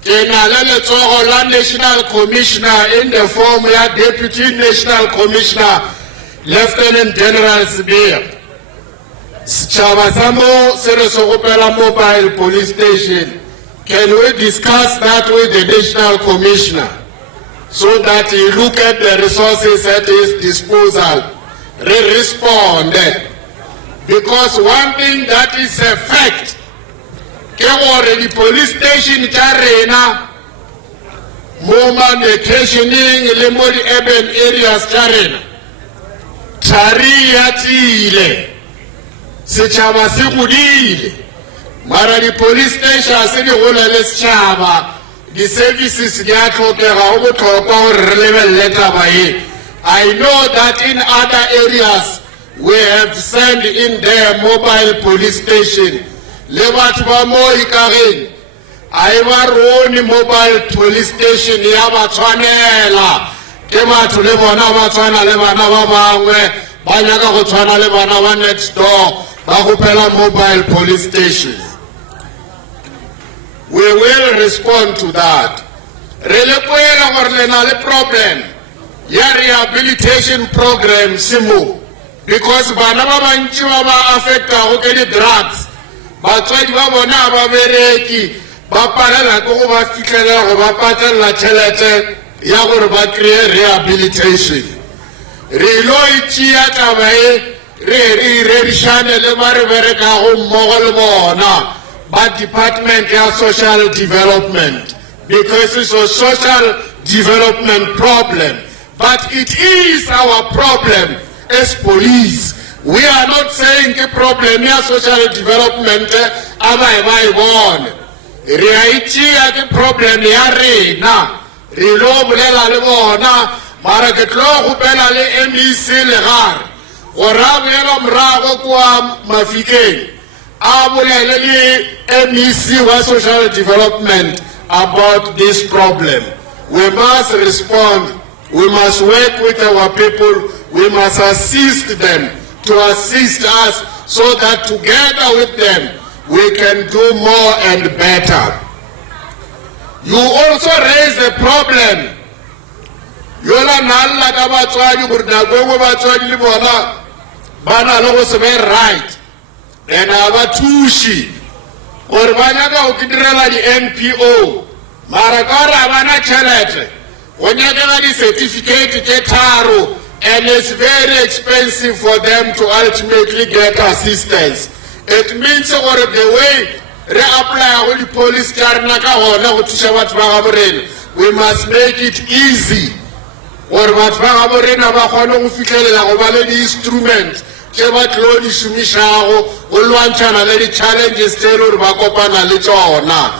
ke na le letsogo la national commissioner in the form ya deputy national commissioner lieutenant general Sibia Chaba Samo se re sogopela mobile police station. Can we discuss that with the national commissioner so that he look at the resources at his disposal, respond? Because one thing that is a fact, the police station charena, moment vacationing le mo urban areas charena, charia tile, sechaba se godile. Mara di police station se di gola le setšhaba di services di a tlhokega go botlhokwa gore re lebelele taba e. I know that in other areas we have sent in their mobile police station le batho ba mo Ikageng a e ba rone mobile police station ya ba tshwanela ke batho le bona ba tshwana le bana ba bangwe ba nyaka go tshwana le bana ba next door ba gopela mobile police station. We will respond to that. Rele kwela gore le na le problem ya rehabilitation program simo because bana ba bantši ba ba affecta go ke di drugs batswadi ba bona ba bereki ba palela go ba fitlela go ba patella tšhelete ya gore ba kry rehabilitation re lo itšea taba e re rerišane le ba re berekago mmogo le bona by Department of Social Development because it's a social development problem. But it is our problem as police. We are not saying the problem is social development the problem na relo bolela le bona mara ke tlo go pela le MEC le gare go rabela mrago kwa Mafikeng MEC wa social development about this problem. We must respond. We must work with our people. We must assist them to assist us so that together with them we can do more and better. You also raise the problem. Yola nalla ka batswadi gore nako engwe batswadi le bona ba na le go se be right and ba thushi gore ba nyaka go kidirela di-NPO mara ka gore ba na tšhelete go nyakela di-certificate tše tharo and it's very expensive for them to ultimately get assistance. It means gore the way re apply go di-police tša rena ka gona go thuša batho ba gabo rena, we must make it easy gore batho ba gabo rena ba kgone go fitlhelela go ba le di-instrument tše ba tlo di šomišago go lwantšhana le di-challenges tše le gore ba kopana le tšona.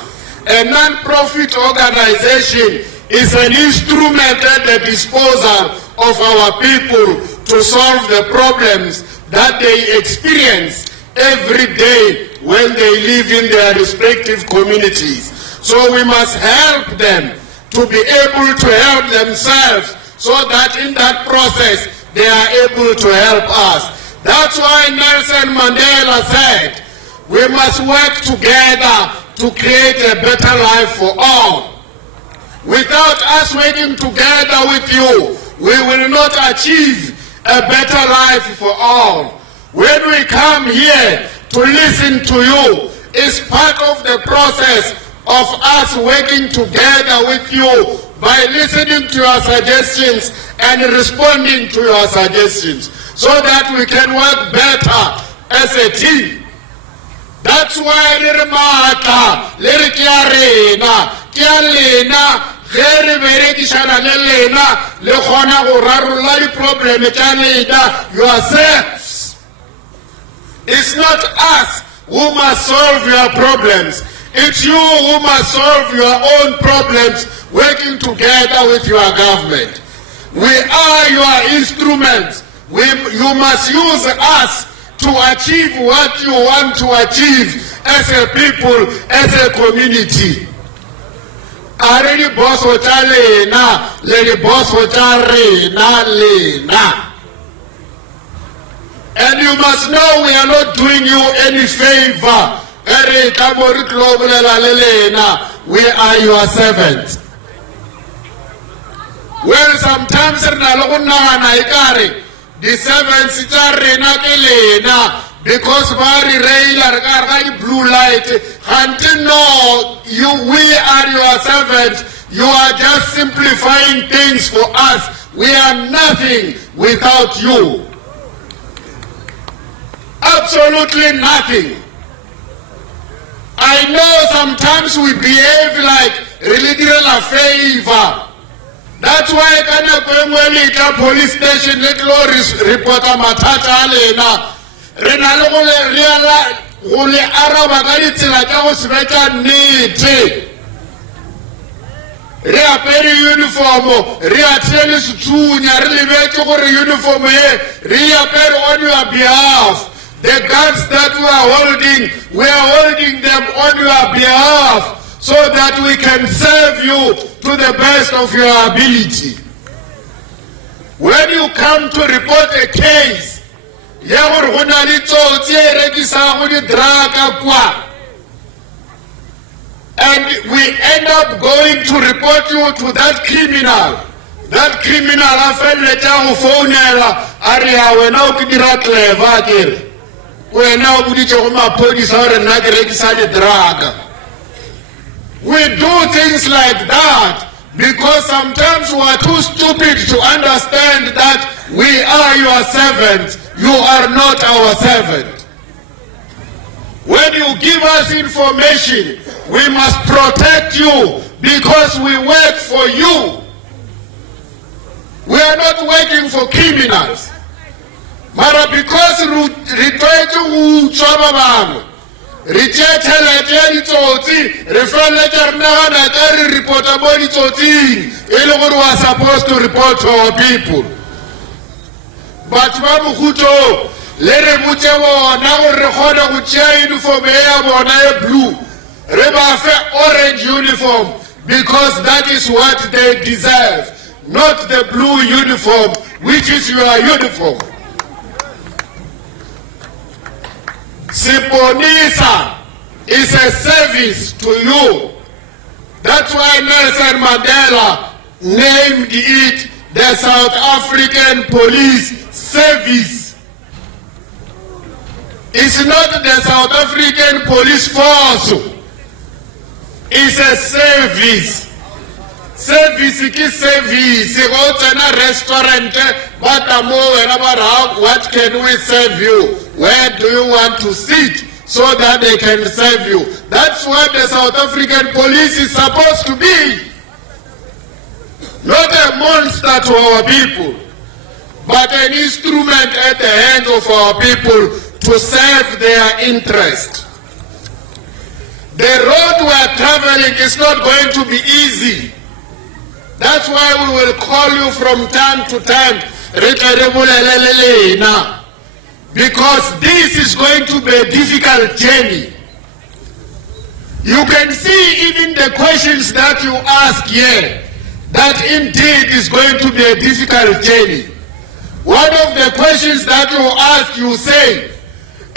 A non-profit organization is an instrument at the disposal of our people to solve the problems that they experience every day when they live in their respective communities. So we must help them to be able to help themselves so that in that process they are able to help us. That's why Nelson Mandela said, we must work together to create a better life for all. Without us working together with you, we will not achieve a better life for all. When we come here to listen to you, it's part of the process of us working together with you by listening to your suggestions and responding to your suggestions so that we can work better as a team. That's why le mata le re ke a rena ke a lena ge re berekisana le lena le kgona go rarolla di-problem tša lena yourselves. It's not us who must solve your problems. It's you who must solve your own problems working together with your government. We are your instruments. You must use us to achieve what you want to achieve as a people, as a community. Are the boss of lena, le boss of lena. And you must know we are not doing you any favor. We are your servants. Well, sometimes the servants are because blue light. No, we are your servants. You are just simplifying things for us. We are nothing without you. Absolutely nothing. I know sometimes we behave like religious favor. That's why I police station let report Mathale alena. Rena le araba ka ditsela tša go se betša nnete. Re apere uniform, re atlele sethunya, re lebetse gore uniform ye re apere on your behalf. The guns that we are holding them on your behalf so that we can serve you to the best of your ability. When you come to report a case, and we end up going to report you to that criminal. That criminal a felleta go founela a re a wena o ke dira clever kere. Wena o buditse go maphodisa gore nna ke rekisa di-drug. We do things like that because sometimes we are too stupid to understand that we are your servants. You are not our servant. When you give us information, we must protect you because we work for you. We are not working for criminals. But because we try to chop bangwe, re tšea tšhelete ya ditsotsi, re feleletša re nagana ka re reporta mo ditsotsing e le gore we are supposed to report to our people. Batho ba mokhutlo le re botse bona gore re kgone go tšea uniform ya bona e blue, re ba fe orange uniform because that is what they deserve, not the blue uniform which is your uniform. Siponisa is a service to you. That's why Nelson Mandela named it the South African Police Service. It's not the South African Police Force. It's a service. Service is service. You go to a restaurant, what can we serve you? Where do you want to sit so that they can serve you? That's what the South African police is supposed to be. Not a monster to our people, but an instrument at the hands of our people to serve their interest. The road we are traveling is not going to be easy. That's why we will call you from time to time, because this is going to be a difficult journey. You can see even the questions that you ask here, that indeed is going to be a difficult journey. One of the questions that you ask, you say,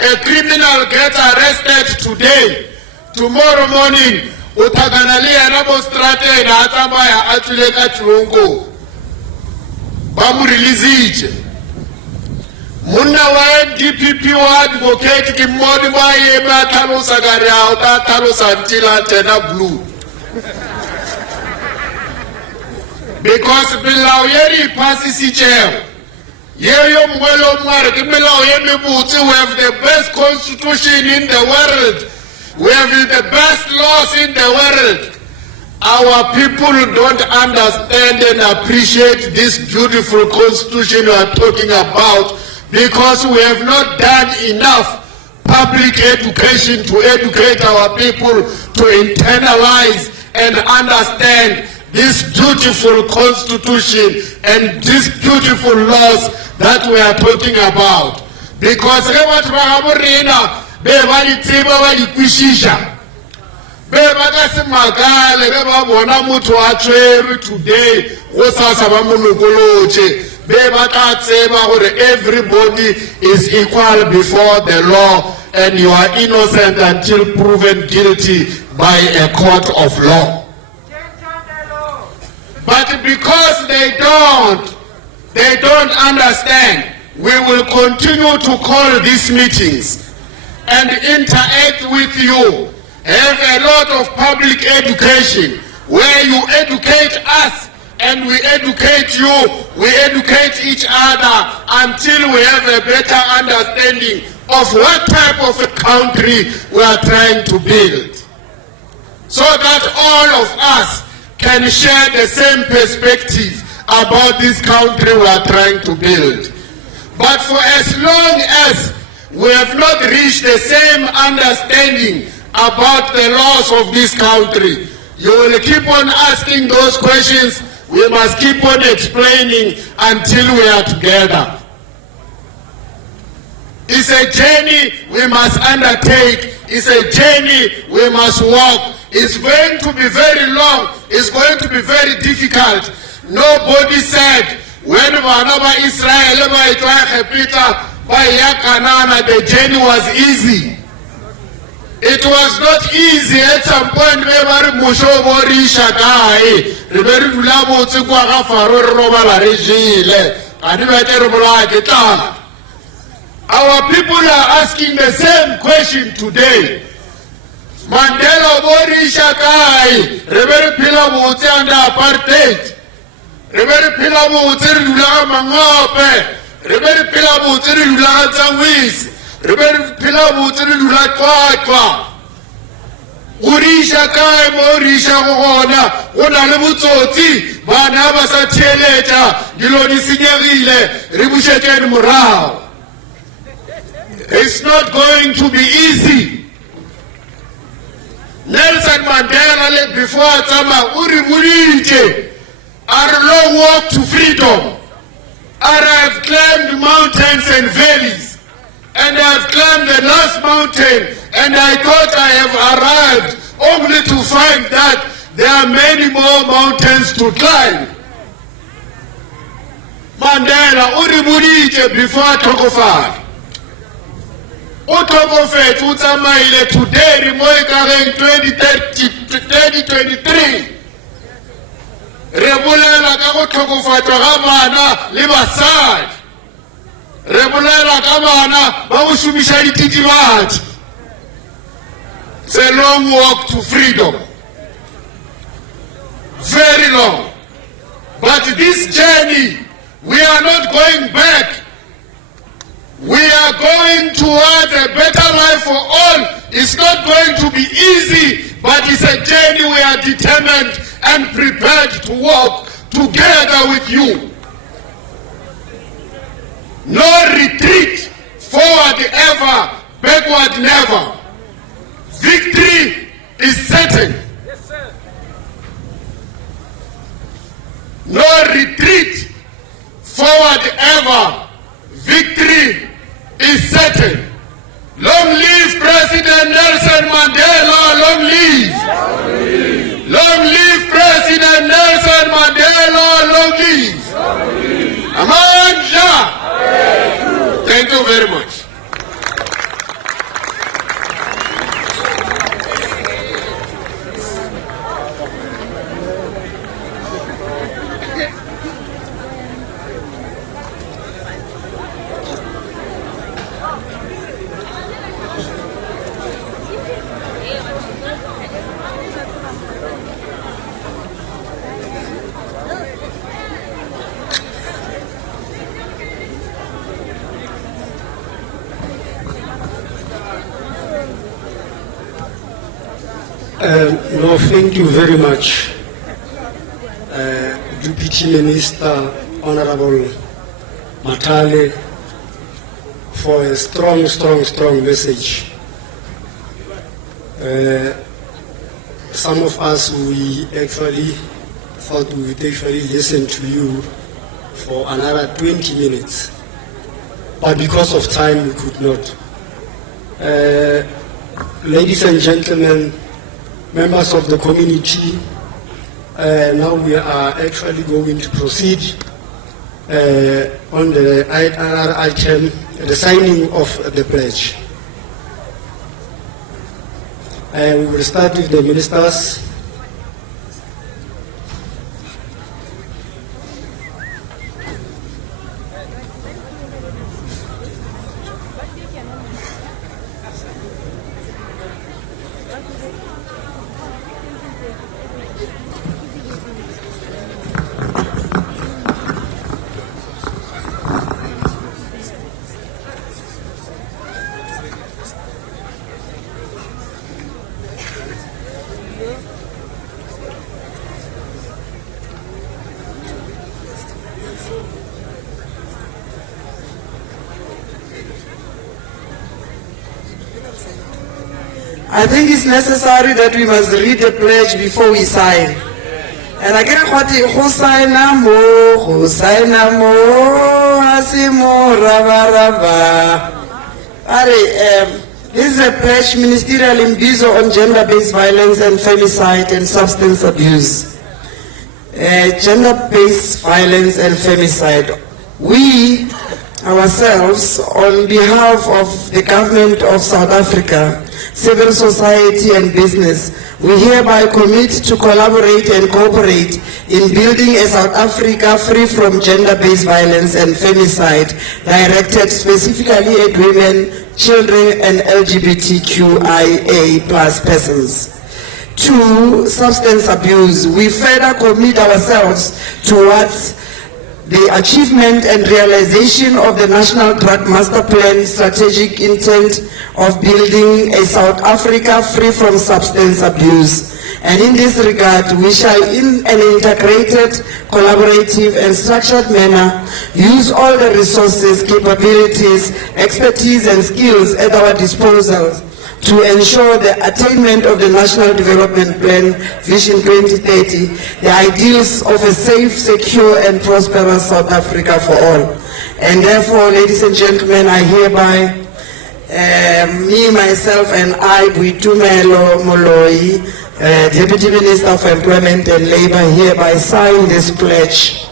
a criminal gets arrested today, tomorrow morning, utaganalia nabo strate na atambaya atuleka chungu. Bamu release Muna wa DPP wa advocate ki modi wa yema talo sagari auta talo santila tena blue. Because below yeri pasisi cheo. Yeyo mwelo mware ki below yemi buti, we have the best constitution in the world. We have the best laws in the world. Our people don't understand and appreciate this beautiful constitution we are talking about because we have not done enough public education to educate our people to internalize and understand this beautiful constitution and these beautiful laws that we are talking about. Because bevalithiba valikwishisha bevakasimakale bevavona mutu atshwere today go sasa va monokolotshe bevakatseba gore everybody is equal before the law and you are innocent until proven guilty by a court of law. But because they don't understand, we will continue to call these meetings and interact with you, have a lot of public education where you educate us and we educate you, we educate each other until we have a better understanding of what type of a country we are trying to build. So that all of us can share the same perspective about this country we are trying to build. But for as long as we have not reached the same understanding about the laws of this country, you will keep on asking those questions. We must keep on explaining until we are together. It's a journey we must undertake. It's a journey we must walk. It's going to be very long. It's going to be very difficult. Nobody said when Vanaba Israel the journey was easy. It was not easy at some point. Our people are asking the same question today. Mandela Borisha Kai, Reberi Pila Muti under apartheid. Reberi Pila Muti Lula Mangope. Reberi Pila Muti Lula Tawis. Reberi Pila Muti Lula Kwakwa. Urisha Kai Morisha Mona, Una Lemutsoti, Banaba Sateleta, Giloni Signarile, Ribusheken Murao. It's not going to be easy. Nelson Mandela before Tama Uri Murije, our long walk to freedom. I have climbed mountains and valleys, and I have climbed the last mountain, and I thought I have arrived, only to find that there are many more mountains to climb. Mandela Uri Murije before Tokofar. Utokofet utamaile today Ikageng 2023. Rebulela ka go tlhokofatwa ga bana le basadi. Rebulela ka bana ba go shumisha dititibatsi. It's a long walk to freedom. Very long. But this journey, we are not going back. We are going towards a better life for all. It's not going to be easy, but it's a journey we are determined and prepared to walk together with you. No retreat, forward ever, backward never. Victory is certain. Yes, sir. No retreat, forward ever. Victory is certain. Long live President Nelson Mandela, long live. Long live. Long live President Nelson Mandela, long live. Long live. Amandla. Thank you very much. No, thank you very much, Deputy Minister, Honorable Mathale, for a strong message. Some of us, we actually thought we would actually listen to you for another 20 minutes, but because of time, we could not. Ladies and gentlemen, members of the community, now we are actually going to proceed on the other item, the signing of the pledge. We will start with the ministers. I think it's necessary that we must read the pledge before we sign. And I get what who sign mo, asimo raba. This is a pledge, Ministerial Imbizo on gender-based violence and femicide and substance abuse. Gender-based violence and femicide. We, ourselves, on behalf of the government of South Africa, civil society and business, we hereby commit to collaborate and cooperate in building a South Africa free from gender-based violence and femicide, directed specifically at women, children, and LGBTQIA+ persons. 2, substance abuse. We further commit ourselves towards the achievement and realization of the National Drug Master Plan strategic intent of building a South Africa free from substance abuse. And in this regard, we shall, in an integrated, collaborative and structured manner, use all the resources, capabilities, expertise and skills at our disposal to ensure the attainment of the National Development Plan Vision 2030, the ideals of a safe, secure and prosperous South Africa for all. And therefore, ladies and gentlemen, I hereby, me, myself and I, Buitumelo Moloi, Deputy Minister for Employment and Labor, hereby sign this pledge.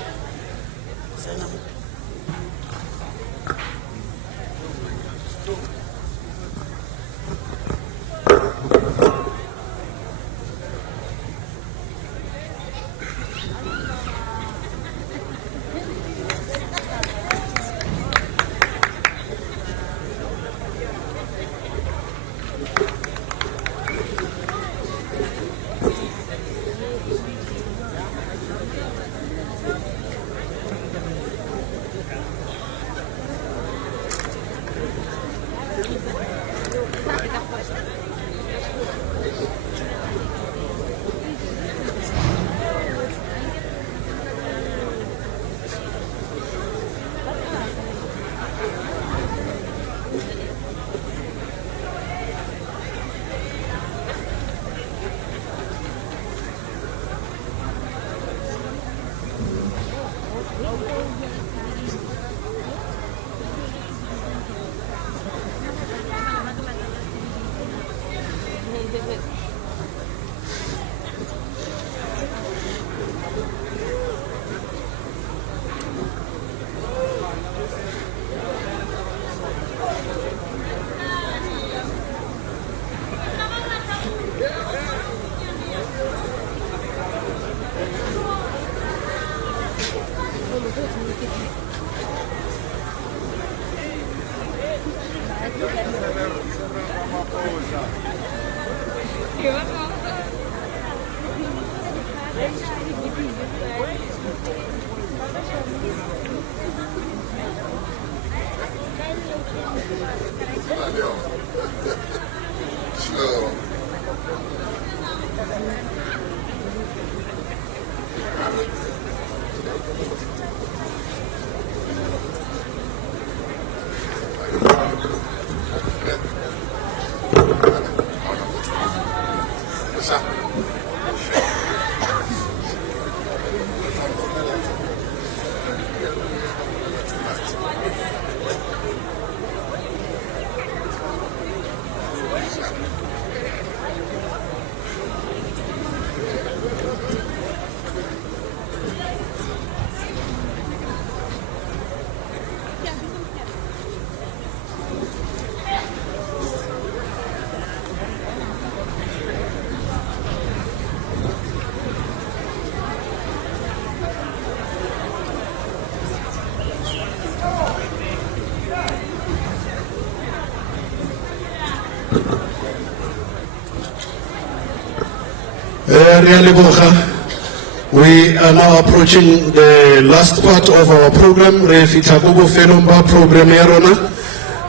We are now approaching the last part of our program, Refitakubo Felomba program Yarona.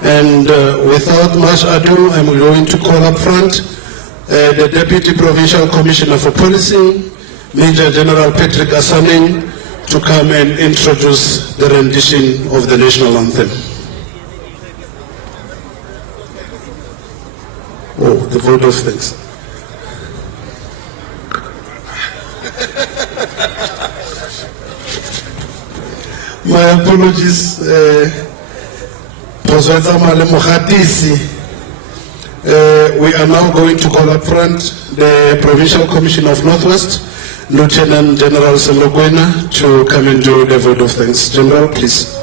And without much ado, I'm going to call up front the Deputy Provincial Commissioner for Policing, Major General Patrick Asaning, to come and introduce the rendition of the national anthem. Oh, the vote of thanks. My apologies. We are now going to call up front the Provincial Commissioner of Northwest, Lieutenant General Selogwena, to come and do the vote of thanks. General, please.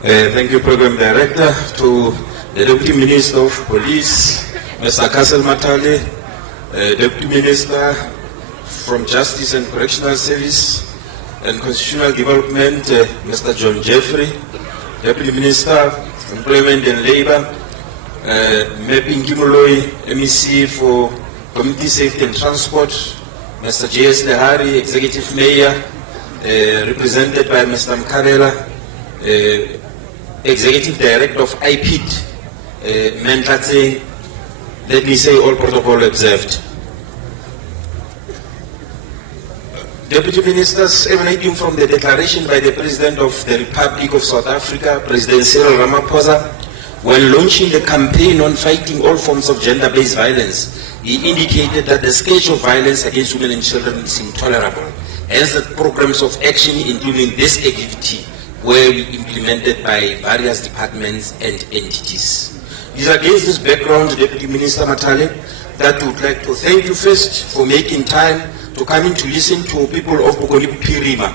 Thank you, Program Director, to the Deputy Minister of Police, Mr. Mathale, Deputy Minister from Justice and Correctional Service and Constitutional Development, Mr. John Jeffrey, Deputy Minister of Employment and Labor, Mapping Kimoloi, MEC for Community Safety and Transport, Mr. J.S. Lehari, Executive Mayor, represented by Mr. Mkarela, Executive Director of IPID, Mentatse, let me say all protocol observed. Deputy Ministers, emanating from the declaration by the President of the Republic of South Africa, President Cyril Ramaphosa, when launching the campaign on fighting all forms of gender-based violence, he indicated that the scourge of violence against women and children is intolerable. Hence, the programs of action, including this activity, were implemented by various departments and entities. It is against this background, Deputy Minister Mathale, that we would like to thank you first for making time to come in to listen to people of Bokoni Pirima.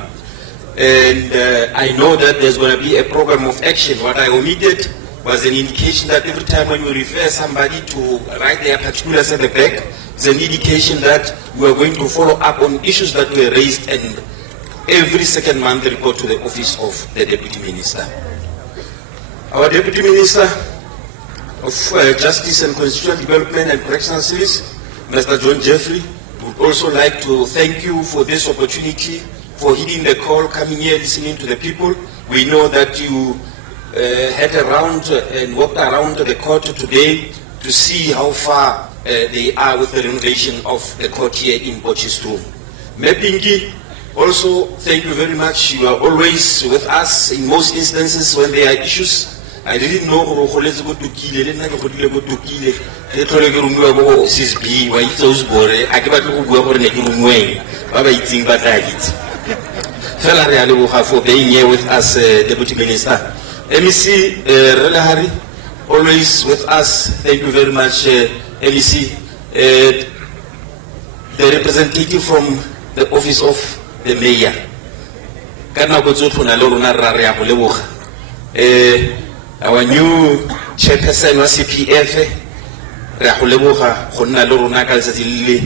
And I know that there's going to be a program of action. What I omitted was an indication that every time when you refer somebody to write their particulars at the back, it's an indication that we are going to follow up on issues that were raised and every second month report to the office of the Deputy Minister. Our Deputy Minister of Justice and Constitutional Development and Correctional Service, Mr. John Jeffrey, would also like to thank you for this opportunity, for heeding the call, coming here, listening to the people. We know that you had around and walked around the court today to see how far they are with the renovation of the court here in Potchefstroom. Mepingi, also thank you very much. You are always with us in most instances when there are issues. I didn't know go go to kill it, and go to kill it. The Tolego CSB, why it's so boring. I give a little go for the room way. Baba eating but I eat. Fela re a leboga for being here with us, Deputy Minister. MEC Relahari, always with us. Thank you very much, MEC. The representative from the office of the mayor. Our new chairperson was CPF. Re a go leboga go nna le rona ka letsatsi le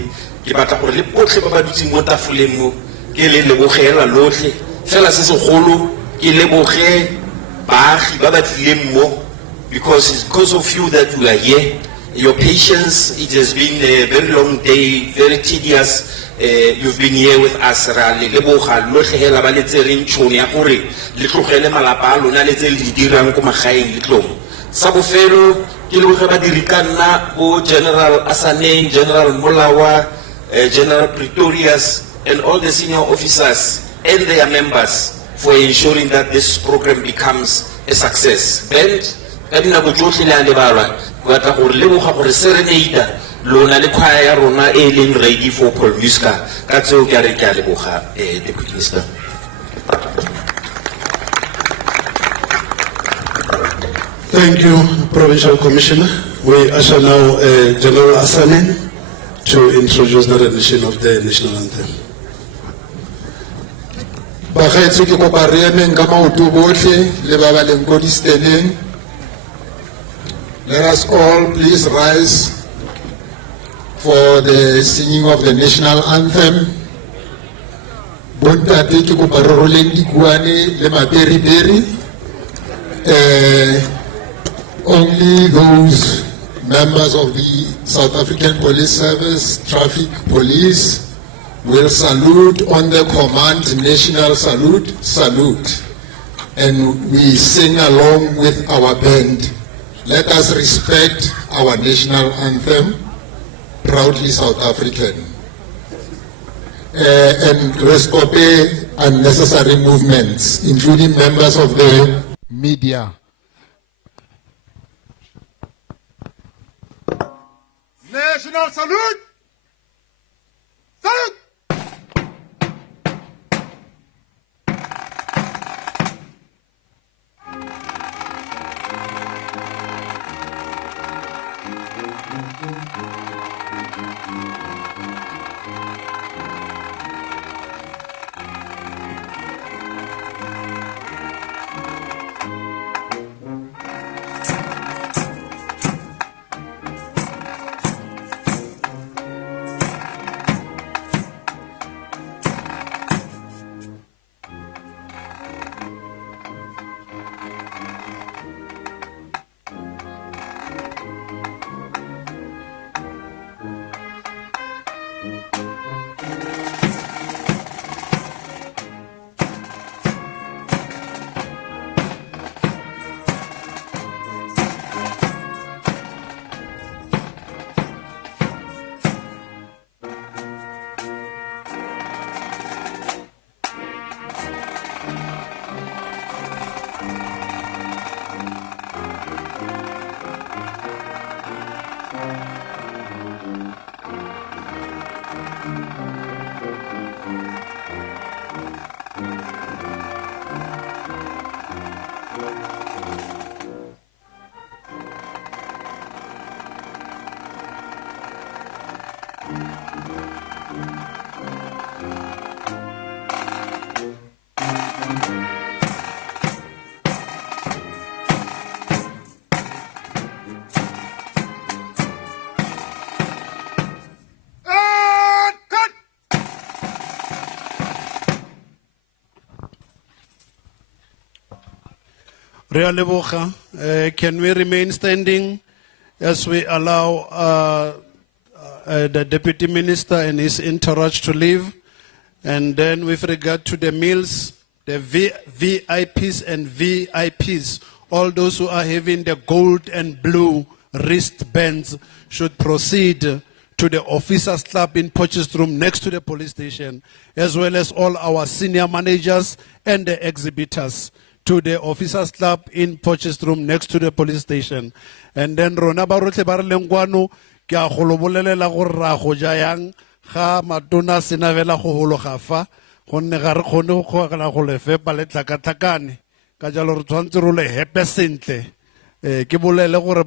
ke batla gore le botlhe ba ba dutseng mo tafoleng mo ke le lebogela lotlhe fela se segolo ke leboge baagi ba ba tlileng mo because it's because of you that we are here. Your patience, it has been a very long day, very tedious. You've been here with us. Ra le leboga lotlhe hela ba le tsereng tšhono ya gore le tlogele malapa a lona le tse le di dirang ko magaeng le tlomo sa bofelo. General Asane, General Mulawa, General Pretorius, and all the senior officers and their members for ensuring that this program becomes a success. And Lona le choir rona ready for Paul Muska. That's all Deputy Minister. Thank you, Provincial Commissioner. We usher now General Asane to introduce the rendition of the national anthem. Let us all please rise for the singing of the national anthem. Bontate ke kopa re roleng dikuane le maperiperi. Only those members of the South African Police Service, Traffic Police, will salute on the command national salute, salute. And we sing along with our band. Let us respect our national anthem, proudly South African. And stop unnecessary movements, including members of the media. National salute! Salute! Can we remain standing as we allow the Deputy Minister and his entourage to leave? And then with regard to the meals, the VIPs and VIPs, all those who are having the gold and blue wristbands should proceed to the officers club in purchase room next to the police station, as well as all our senior managers and the exhibitors to the officers club in purchase room next to the police station. And then rona ba rotlhe ba re lengwano ke a go lo bolelela gore ra go jayang ga matona senavela go hologa fa gonne ga re kgone go kgogela go le fepa le tlhakatlhakane ka jalo re tshwanetse ro le hepe sentle ke bolele gore